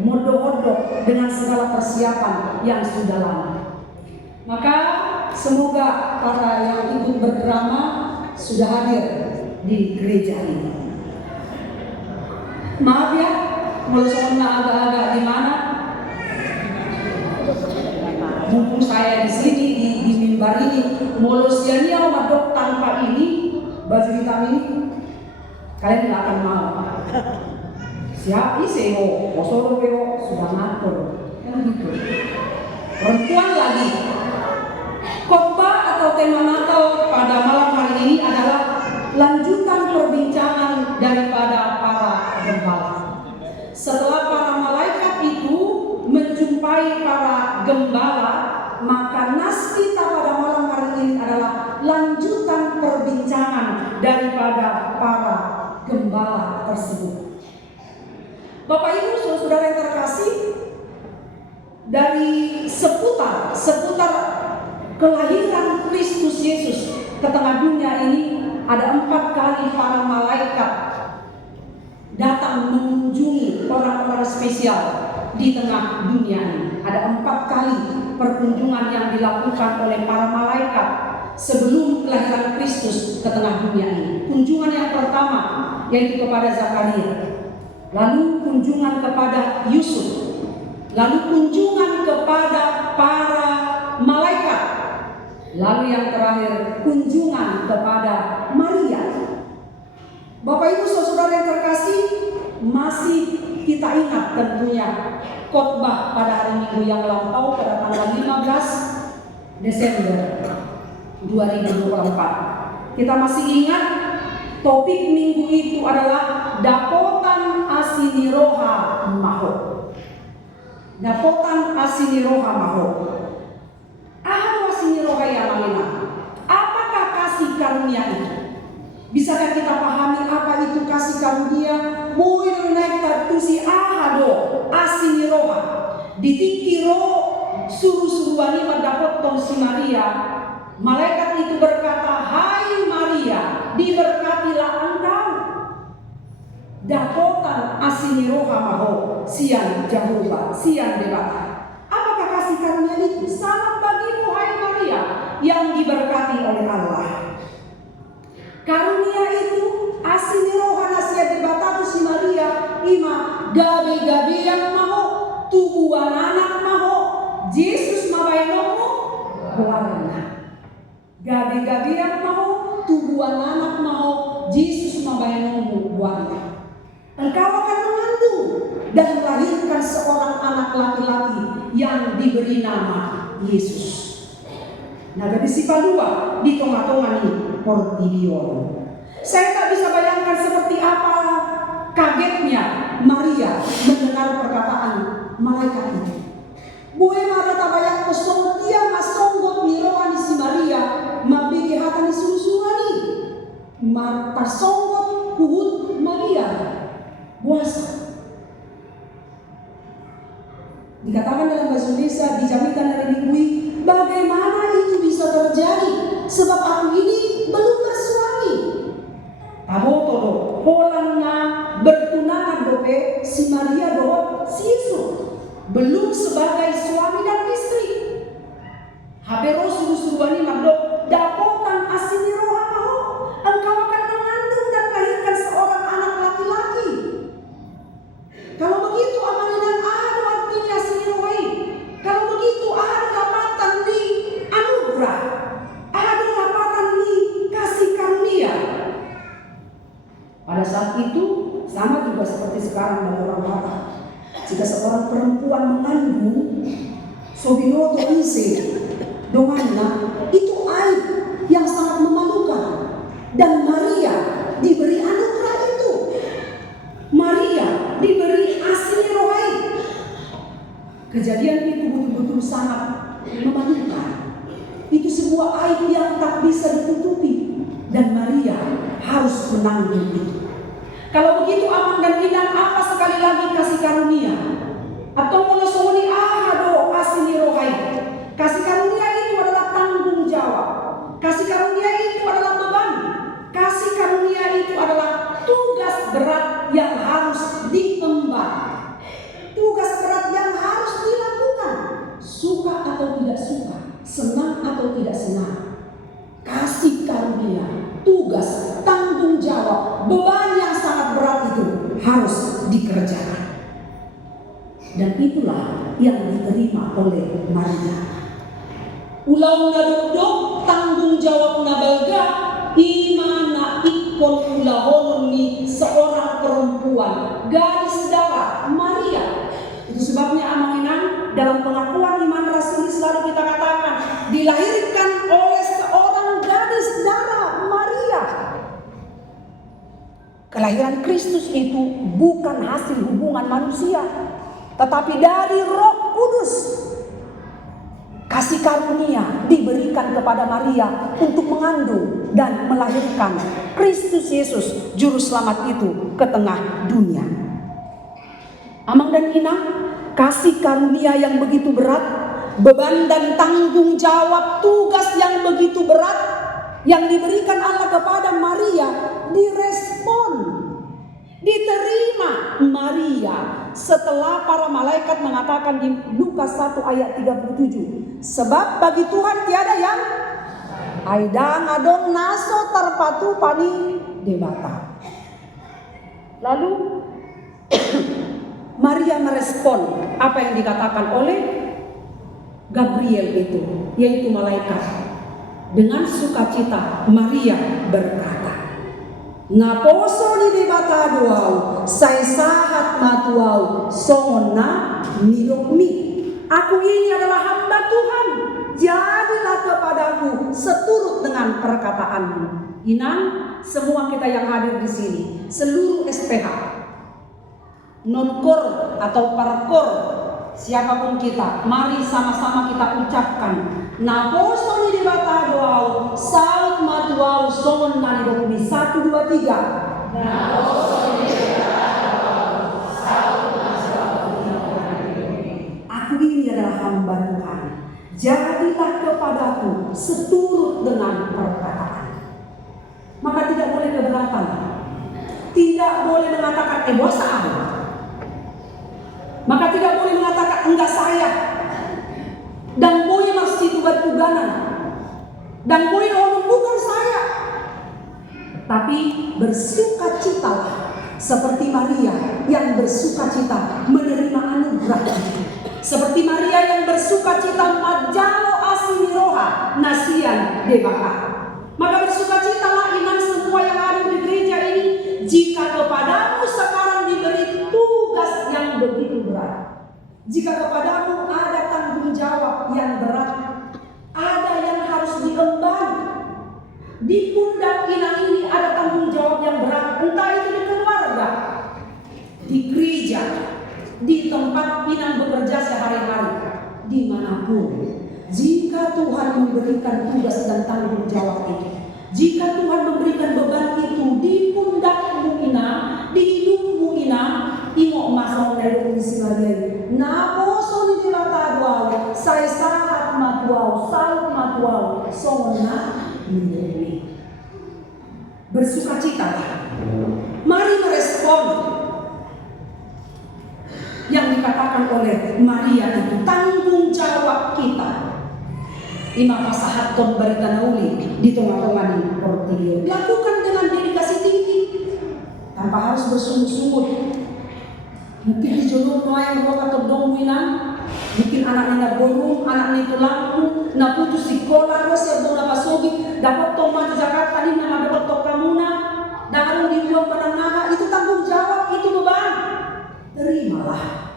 modok-modok dengan segala persiapan yang sudah lama. Maka semoga para yang ikut berdrama sudah hadir di gereja ini. Maaf ya, kalau soalnya agak-agak gimana? Mumpung saya di sini di mimbar ini, molosiania madok tanpa ini, baju hitam ini, kalian tidak akan mau. Siap iseo, osoro peo sudah ngatur, kan gitu. Perempuan lagi. Khotbah atau tema Natal pada malam hari ini adalah lanjutan perbincangan daripada para gembala. Setelah para malaikat itu menjumpai para gembala, maka nas kita pada malam hari ini Bapak Ibu, saudara yang terkasih, dari seputar kelahiran Kristus Yesus ke tengah dunia ini, ada 4 kali para malaikat datang mengunjungi orang-orang spesial di tengah dunia ini. Ada 4 kali perkunjungan yang dilakukan oleh para malaikat sebelum kelahiran Kristus ke tengah dunia ini. Kunjungan yang pertama yaitu kepada Zakaria, lalu kunjungan kepada Yusuf, lalu kunjungan kepada para malaikat, lalu yang terakhir kunjungan kepada Maria. Bapak Ibu saudara yang terkasih, masih kita ingat tentunya khotbah pada hari Minggu yang lampau pada tanggal 15 Desember 2024. Kita masih ingat topik minggu itu adalah Dapotan Asiniroha Maho. Dapotan Asiniroha Maho. Ahadu Asiniroha Yamalina. Apakah kasih karunia itu? Bisakah kita pahami apa itu kasih karunia? Muil naik tusi ahado Asiniroha. Ditikiro suruh-suruhani mendapot si Maria. Malaikat itu berkata, "Hai Maria, diberkatilah engkau." Dapotan Asiniroha Maho, sian Jehovah, sian debata. Apakah kasih karunia itu? Salam bagimu, hai Maria, yang diberkati oleh Allah. Karunia itu Asiniroha nasia debata si Maria, ima gabe-gabe yang maho, tubuhan anak maho, Yesus mabainomu, belarana. Gabe-gabe yang mau, tubuhan anak mau, Yesus membayangmu buahnya. Engkau akan mengandung dan melahirkan seorang anak laki-laki yang diberi nama Yesus. Nah, gadis si Padua di tengah-tengah ini Portidion. Saya tak bisa bayangkan seperti apa kagetnya Maria mendengar perkataan malaikat itu. Boe mara tabayang kosong dia masonggot niroani si Maria mabigi hatani surusuani mar pasonggot kuhut Maria puasa. Dikatakan dalam bahasa Indonesia, dijaminkan dari Minggu, bagaimana itu bisa terjadi? Sebab aku ini belum bersuami. Tahotodo polangna bertunangan dope si Maria doa si Yesus belum sebagai suami dan istri. Habero suruh-suruhani magdo dapotan Asiniroha maho, engkau akan mengandung dan melahirkan seorang anak laki-laki. Kalau begitu amalinan ahadu artinya Asinirohai. Kalau begitu ahadu dapatan di anugerah, ahadu dapatan di kasih karunia. Pada saat itu sama juga seperti sekarang bagi orang Batak. Jika seorang perempuan mengandung sobinoto ise donganna, itu aib yang sangat memalukan. Dan Maria diberi anugerah itu. Maria diberi Asinirohai. Kejadian itu betul-betul sangat memalukan. Itu sebuah aib yang tak bisa ditutupi. Dan Maria harus menanggung itu. Kalau begitu aman dan indah, apa sekali lagi kasih karunia? Atau monosoni ahado Asinirohai. Kasih karunia itu adalah tanggung jawab. Kasih karunia itu adalah beban. Kasih karunia itu adalah tugas berat yang harus diemban. Tugas berat yang harus dilakukan. Suka atau tidak suka, senang atau tidak senang. Kasih karunia, tugas, tanggung jawab, beban yang sangat berat itu harus dikerjakan. Dan itulah yang diterima oleh Maria. Ulau nadudok tanggung jawab nabalga imana ikon ulahononi seorang perempuan gadis darah Maria. Itu sebabnya amanginan dalam pengakuan iman rasuli selalu kita katakan dilahirkan oleh seorang gadis darah Maria. Kelahiran Kristus itu bukan hasil hubungan manusia, tetapi dari Roh Kudus. Kasih karunia diberikan kepada Maria untuk mengandung dan melahirkan Kristus Yesus, Juru Selamat itu ke tengah dunia. Amang dan Inang, kasih karunia yang begitu berat, beban dan tanggung jawab tugas yang begitu berat yang diberikan Allah kepada Maria direspon, diterima Maria setelah para malaikat mengatakan di Lukas 1 ayat 37, sebab bagi Tuhan tiada yang aidang adong naso terpatu pani debata. Lalu Maria merespon apa yang dikatakan oleh Gabriel itu, yaitu malaikat. Dengan sukacita Maria berkata, "Naposo ni debata duau, saya sahat matuau, songona milokmi. Aku ini adalah hamba Tuhan, jadilah kepadaku seturut dengan perkataanmu." Inang, semua kita yang hadir di sini, seluruh SPH, non-kor atau parkor, siapapun kita, mari sama-sama kita ucapkan, "Naposo ni debata doau, saut matuau songon nani dokumi." 1, 2, 3. Naposo ni debata doau, saut matuau. Aku ini adalah hamba Tuhan, jadilah kepadaku seturut dengan perkataan. Maka tidak boleh keberatan, tidak boleh mengatakan bosan. Maka tidak boleh mengatakan enggak saya. Dan boleh masih tugas-tuganan. Dan boleh ngomong bukan saya. Tapi bersukacitalah seperti Maria yang bersukacita menerima anugerah. Seperti Maria yang bersukacita majalo asimiroha nasian debaka. Maka bersukacitalah Inang semua yang ada di gereja ini, jika kepadamu sekarang diberi tugas yang begitu berat. Jika kepadamu ada tanggung jawab yang berat, ada yang harus diemban. Di pundak Inang ini ada tanggung jawab yang berat, entah itu di keluarga, di gereja, di tempat Inang bekerja sehari-hari, dimanapun. Jika Tuhan memberikan tugas dan tanggung jawab itu, jika Tuhan memberikan beban itu di pundakmu Inang, di hidupmu Inang, ingok masuk dari kondisi Maria. Naposo ni dilata duau, saya sahat matuau, saut matuau, songona ini. Bersukacita. Mari merespon yang dikatakan oleh Maria itu, tanggung jawab kita. Ima pasahaton barita nauli di tengah-tengah di portilio. Lakukan dengan dedikasi tinggi, tanpa harus bersungguh-sungguh. Mungkin di jodoh noai mereka terdong Inang, mungkin anak-anak borong, anak itu lampu, na putus sekolah, terus ya bola pasogi, dapat tomat Jakarta ini nama dapat tokamuna, dapat dibuang panang itu tanggung jawab, itu beban. Terimalah.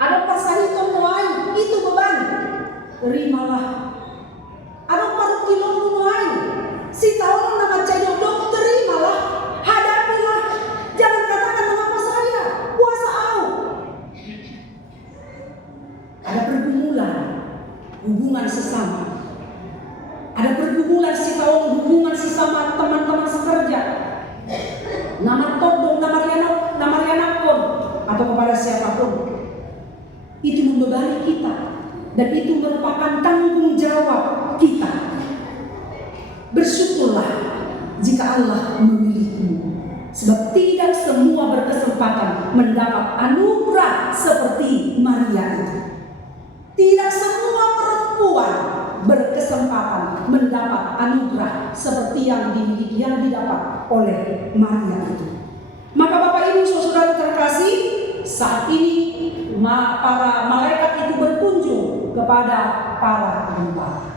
Ada pasahitong noai, itu beban. Terimalah. Ada paruh kilong noai, si tahun nama cayong dong, terimalah. Hadapilah. Jangan katakan mengapa saya puasa au. Ada pergumulan hubungan sesama. Ada pergumulan si tahun hubungan sesama teman-teman sekerja. Nama todong, nama rianakon atau kepada siapapun. Itu membebani kita dan itu merupakan tanggung jawab kita. Bersyukurlah jika Allah memilihmu. Sebab tidak semua berkesempatan mendapat anugerah seperti Maria itu. Tidak semua perempuan berkesempatan mendapat anugerah seperti yang didapat oleh Maria itu. Maka Bapak Ibu Saudara terkasih, saat ini para malaikat itu berkunjung kepada para gembala.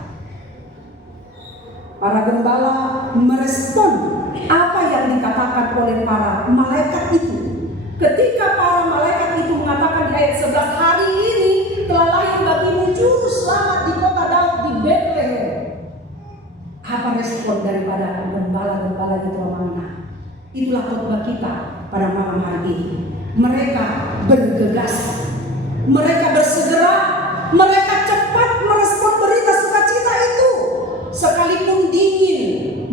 Para gembala merespon apa yang dikatakan oleh para malaikat itu. Ketika para malaikat itu mengatakan di ayat 11, hari ini telah lahir bagimu juru selamat di kota Daud di Bethlehem. Apa respon daripada gembala-gembala di mana? Itulah khotbah kita pada malam hari ini. Mereka bergegas, mereka bersegera, mereka cepat merespon berita sukacita itu. Sekalipun dingin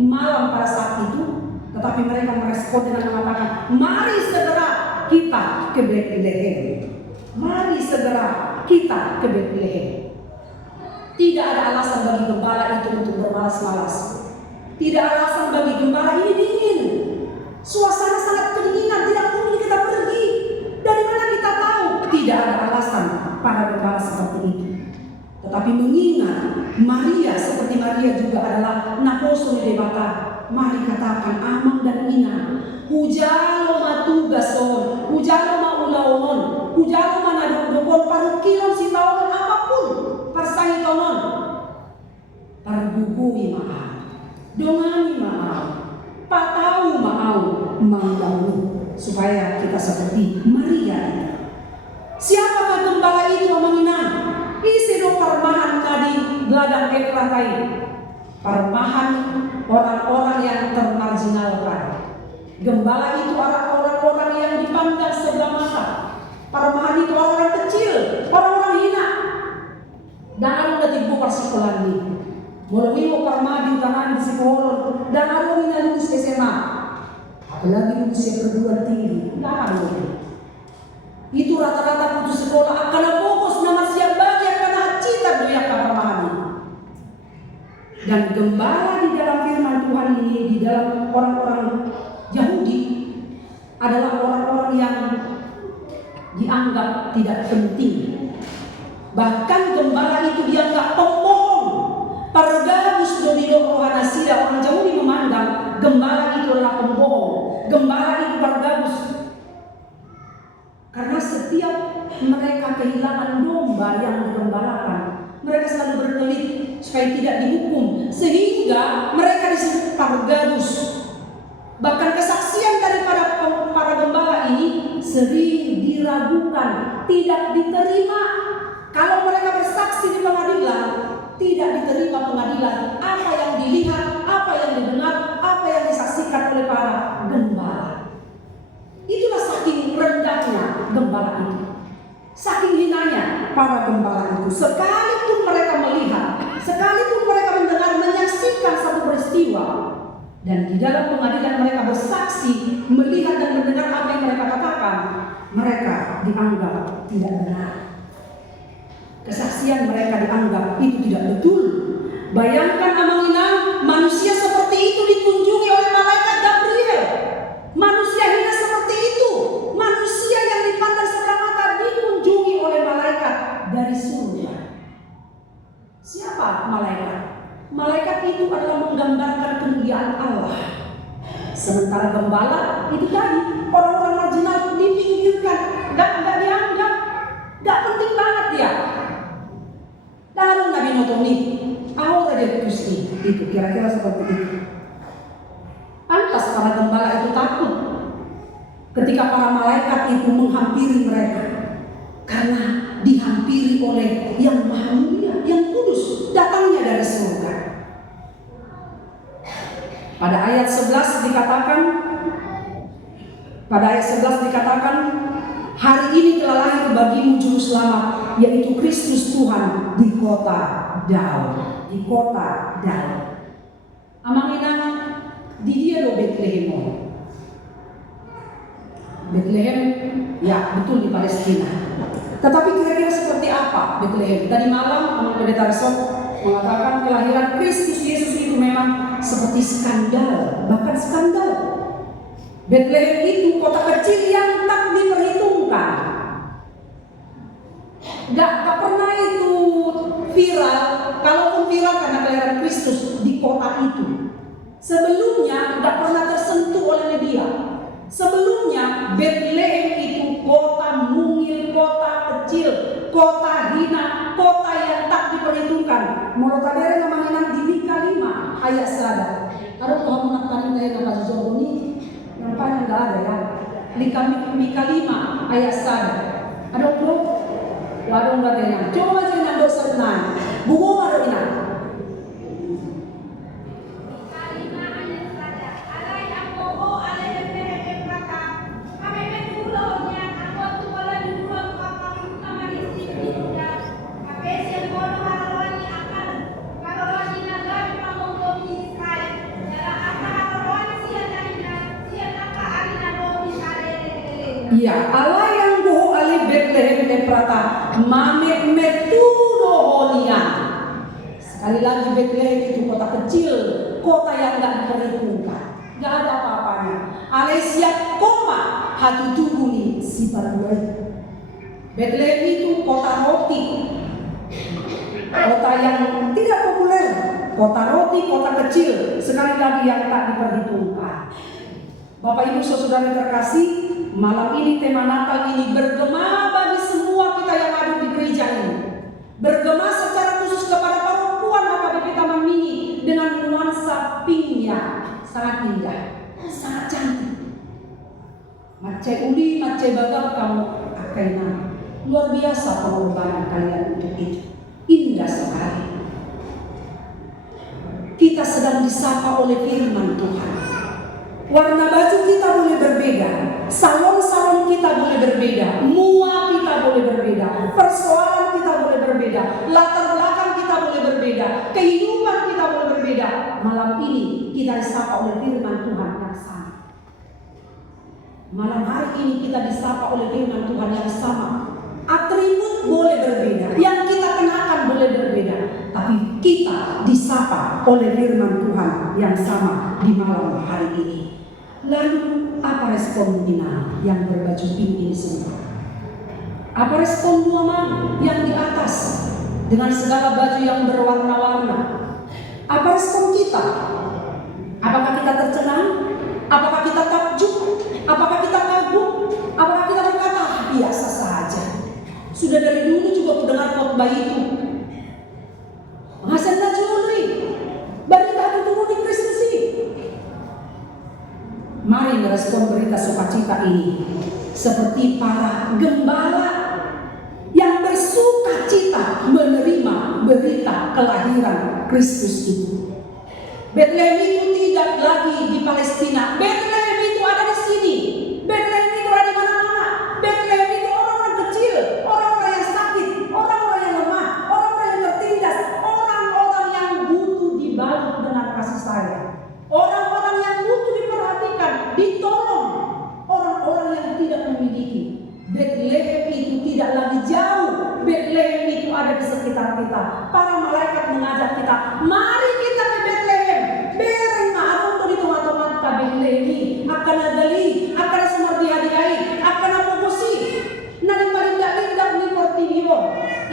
malam pada saat itu, tetapi mereka merespon dengan mengatakan, mari segera kita ke Betlehem. Mari segera kita ke Betlehem. Tidak ada alasan bagi gembala itu untuk bermalas-malas. Tidak ada alasan bagi gembala ini dingin. Suasana sangat kedinginan, tidak mungkin kita pergi. Dari mana kita tahu? Tidak ada alasan para gembala seperti itu. Tetapi mengingat Maria seperti Maria juga adalah naposo di debata. Mari katakan amang dan ina. Hujalo matugason, hujalo maulaonon, hujalo manadukon parukilon si taonon apapun, parsangi tonon, parbubuhi maaf, dongani maaf, patau maaf, mangdamu, supaya kita seperti Maria. Siapakah gembala itu memanginang? Isi do parmahan tadi ladang Efratai, parmahan orang-orang yang termarginalkan. Gembala itu orang-orang yang dipandang sebelah mata. Parmahan itu orang kecil, orang-orang hina. Dan ada tipu persikolan ini. Mulai mau parmadi tangan di sekolah dan ada hina lulus SMA. Apalagi lulus yang perguruan tinggi, tidak ada. Itu rata-rata putus sekolah akan fokus nama siap bagian karena cita doya parmahan. Dan gembala di dalam firman Tuhan ini, di dalam orang-orang Yahudi adalah orang-orang yang dianggap tidak penting. Bahkan gembala itu dianggap pembohong. Pargabus domino rohana sida, orang Yahudi memandang gembala itu adalah pembohong. Gembala itu pargabus. Karena setiap mereka kehilangan domba yang digembalakan, mereka selalu berkelit supaya tidak dihukum, sehingga mereka disebut pargabus. Bahkan kesaksian daripada para gembala ini sering diragukan, tidak diterima. Kalau mereka bersaksi di pengadilan, tidak diterima pengadilan. Apa yang dilihat, apa yang didengar, apa yang disaksikan oleh para gembala. Itulah saking rendahnya gembala itu, saking hinanya para gembala itu. Sekalipun mereka melihat, sekalipun mereka mendengar, menyaksikan satu peristiwa, dan di dalam pengadilan mereka bersaksi, melihat dan mendengar apa yang mereka katakan, mereka dianggap tidak benar. Kesaksian mereka dianggap itu tidak betul. Bayangkan amanginang, manusia seperti itu dikunjungi oleh malaikat Gabriel. Manusia hina seperti itu, manusia yang dipandang sebelah mata dikunjungi oleh malaikat dari surga. Siapa malaikat? Malaikat itu adalah menggambarkan kemuliaan Allah. Sementara gembala itu tadi orang-orang marginal dipinggirkan, nggak dianggap, nggak penting banget dia. Lalu Nabi Notoni, awal dia putuskan itu kira-kira seperti itu. Pantas para gembala itu takut ketika para malaikat itu menghampiri mereka, karena dihampiri oleh yang maha mulia, yang kudus, datangnya dari surga. Pada ayat 11 dikatakan, hari ini telah lahir bagimu juru selamat, yaitu Kristus Tuhan di kota Daud. Di kota Daud. Amanginang di dia lo Betlehem. Betlehem, ya betul di Palestina. Tetapi kira-kira seperti apa Betlehem? Tadi malam Amang Pendeta Resort mengatakan kelahiran Kristus Yesus itu memang seperti skandal, bahkan skandal. Betlehem itu kota kecil yang tak diperhitungkan. Gak pernah itu viral, kalaupun viral karena kelahiran Kristus di kota itu. Sebelumnya gak pernah tersentuh oleh media. Sebelumnya Betlehem itu kota mungil, kota kecil, kota hina, kota yang tak diperhitungkan. Menurut kadang namanya di Mika 5 ayat 1. Kalau Tuhan mengatain dari nama Zohor ini, nampaknya nggak ada ya. Mika 5 ayat 1. Ada bro, ladong badanya. Coba aja nandok senang. Buku ada ini. Ya, Allah yang boho ale Bethlehem Efrata mame metudo honian. Sekali lagi Bethlehem itu kota kecil, kota yang gak diperhitungkan, gak ada apa-apanya. Ale siap koma hatu tubuni si parduai. Bethlehem itu kota roti, kota yang tidak populer, kota roti, kota kecil, sekali lagi yang tak diperhitungkan. Bapak Ibu Saudara terkasih, malam ini tema Natal ini bergema bagi semua kita yang ada di gereja ini. Bergema secara khusus kepada perempuan HKBP Taman Mini dengan nuansa pinknya sangat indah, sangat cantik. Macai uli, macai bagam kamu akaina. Luar biasa pengorbanan kalian untuk itu. Indah sekali. Kita sedang disapa oleh firman Tuhan. Warna baju kita boleh berbeda, salon-salon kita boleh berbeda, mua kita boleh berbeda, persoalan kita boleh berbeda, latar belakang kita boleh berbeda, kehidupan kita boleh berbeda. Malam ini kita disapa oleh firman Tuhan yang sama. Malam hari ini kita disapa oleh firman Tuhan yang sama. Atribut boleh berbeda, yang kita kenakan boleh berbeda, tapi kita disapa oleh firman Tuhan yang sama di malam hari ini. Lalu apa respon Nina yang berbaju pink ini semua? Apa respon Muhammad yang di atas dengan segala baju yang berwarna-warna? Apa respon kita? Apakah kita tercengang? Apakah kita takjub? Apakah kita kagum? Apakah kita berkata biasa saja? Sudah dari dulu juga mendengar khotbah itu. Hasan Najuli, berita ketemu di Kristi. Mari merespon berita sukacita ini seperti para gembala yang bersukacita menerima berita kelahiran Kristus itu. Bethlehem itu tidak lagi di Palestina. Bethlehem itu ada di sini. Bethlehem itu ada di mana-mana. Bethlehem itu orang-orang kecil, orang-orang yang sakit, orang-orang yang lemah, orang-orang yang tertindas, orang-orang yang butuh dibalut dengan kasih sayang, orang-orang yang butuh diperhatikan, ditolong, orang-orang yang tidak memiliki. Bethlehem itu tidak lagi jauh. Bethlehem itu ada di sekitar kita. Para malaikat mengajak kita, mari kita ke Bethlehem. Bereng ma'arunto di teman-teman ka Bethlehem. Akan nagali, akan sumardi-hadiai, akan napukusi. Nari malindak-lindak ni Portibio.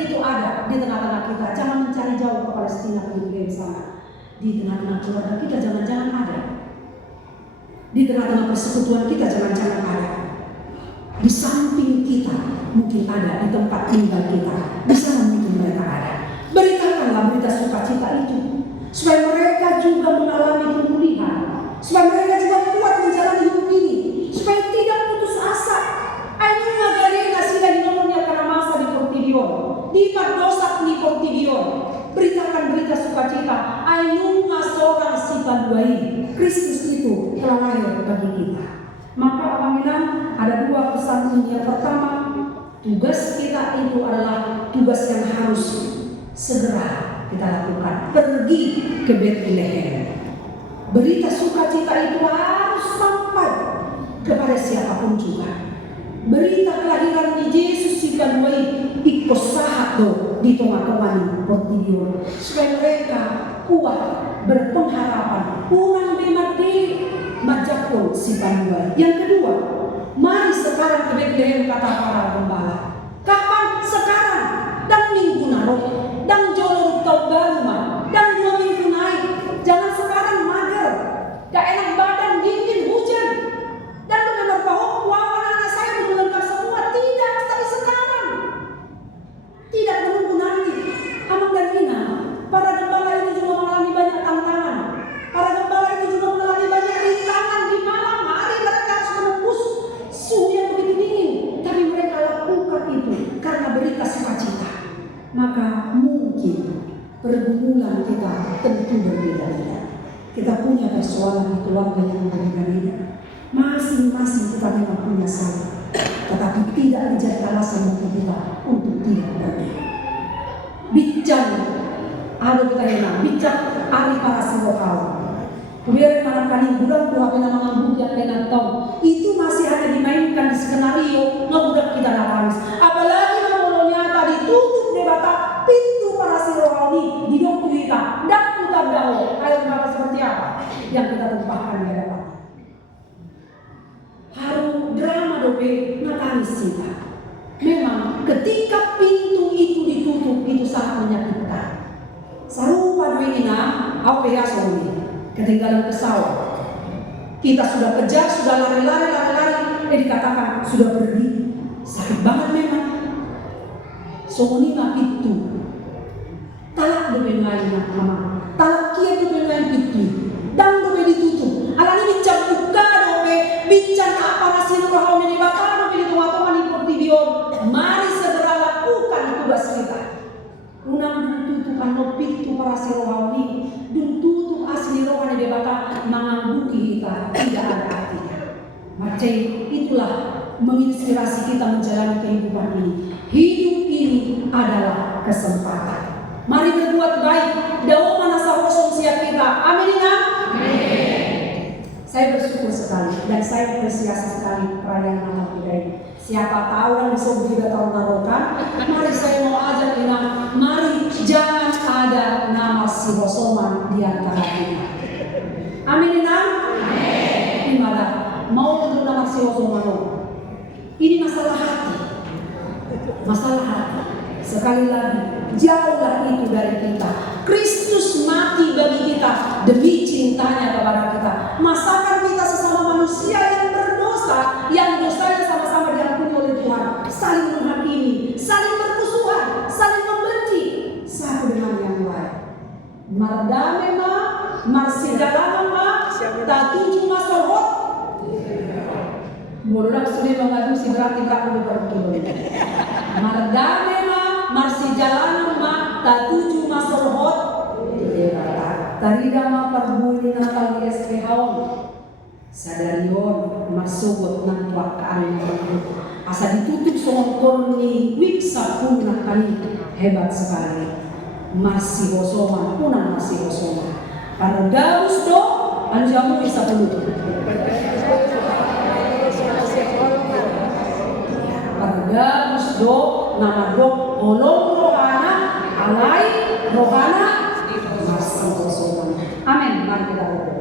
Itu ada di tengah-tengah kita. Jangan mencari jauh ke Palestina, ke Bethlehem sana. Di tengah-tengah keluarga kita jangan-jangan ada. Di tengah-tengah persekutuan kita jangan-jangan ada. Di samping kita mungkin ada, di tempat tinggal kita, di sana mungkin mereka ada. Beritakanlah berita sukacita itu supaya mereka juga mengalami pemulihan, supaya mereka juga kuat menjalani hidup ini, supaya tidak putus asa. Ayo ngagarin nasilah hinomonya karena masa di Portibion, di Pardosak di Portibion. Beritakan berita sukacita. Ayo ngasorang si Paduai. Kristus itu telah lahir bagi kita. Maka alhamdulillah ada dua pesan ini. Yang pertama, tugas kita itu adalah tugas yang harus segera kita lakukan. Pergi ke Bethlehem. Berita sukacita itu harus sampai kepada siapapun juga. Berita kelahiran di Yesus si Paduai ikosahato di tengah-tengah Portibio supaya mereka kuat berpengharapan. Kurang dimati majakul si Paduai. Yang kedua, mari sekarang ke Bethlehem kata para gembala. Kapan? Sekarang. Dan minggu naruh. Dan jolor tau baruma. Dan 2 minggu naik. Jangan sekarang mager. Gak enak badan, dingin, hujan. Dan mendengar bahwa anak-anak saya belum lengkap semua. Tidak, tapi sekarang. Tidak menunggu nanti. Amang dan Ina, para gembala itu juga mengalami banyak tantangan. Para gembala itu juga mengalami banyak rintangan di malam hari. Mereka harus menembus suhu yang begitu dingin. Tapi mereka lakukan itu karena berita sukacita. Maka mungkin pergumulan kita tentu berbeda-beda. Kita punya persoalan di keluarga yang berbeda-beda. Masing-masing kita memang punya salah. Tetapi tidak menjadi alasan bagi kita untuk tidak berbeda. Bicara, ada kita yang bicara hari para lokal. Kemudian anak kali bulan 2 nama yang kena tahu itu masih hanya dimainkan di skenario dobe nangis kita. Memang ketika pintu itu ditutup itu sangat menyakitkan. Sarupa duwina au pehaso ini ketinggalan pesawat. Kita sudah kejar, sudah lari, dikatakan sudah pergi. Sakit banget memang. Songoni na pintu. Talak dobe ngayon na mama. Talak kia dobe ngayon pintu. Dan dobe ditutup. Alani bincang buka dobe. Bincang apa nasi rohau ini bakal dobe dituatukan di portibion. Mari segera lakukan tugas kita. Unang tutupan no pintu para si rohau ini. Dun tutup asli rohani debata mengambuki kita. Tidak ada artinya. Macam itulah menginspirasi kita menjalani kehidupan ini. Hidup ini adalah kesempatan. Mari berbuat baik. Dawa mana sahosong siap kita. Amin ya. Saya bersyukur sekali dan saya apresiasi sekali perayaan Natal kita ini. Siapa tahu yang bisa juga tahun narokan. Mari saya mau ajak inang. Mari jangan ada nama si Hosoman di antara kita. Amin inang. Gimana? Mau untuk nama si Hosoman? Ini masalah hati. Masalah hati. Sekali lagi, jauhlah itu dari kita. Kristus mati bagi kita demi cintanya kepada kita. Masakan kita sesama manusia yang berdosa, yang dosanya sama-sama diampuni oleh Tuhan, saling menghakimi, saling bermusuhan, saling membenci satu dengan yang lain. Mardame ma, marsijalana ma, tatuju masorhot. Murah sudah mengadu si berarti tak boleh berkilo. Mardame ma, marsijalana ma, tatuju masorhot. Tarida ma perbuli Natal di SPH sadarion masuk nang wakaan asa ditutup songkol ni wiksa punah kali hebat sekali. Masih Hosoman punah masih Hosoman. Kalau Daus do anjamu bisa pelutu. Kalau Daus do nama do olong rohana alai rohana masih Hosoman. Amin. Mari kita berdoa.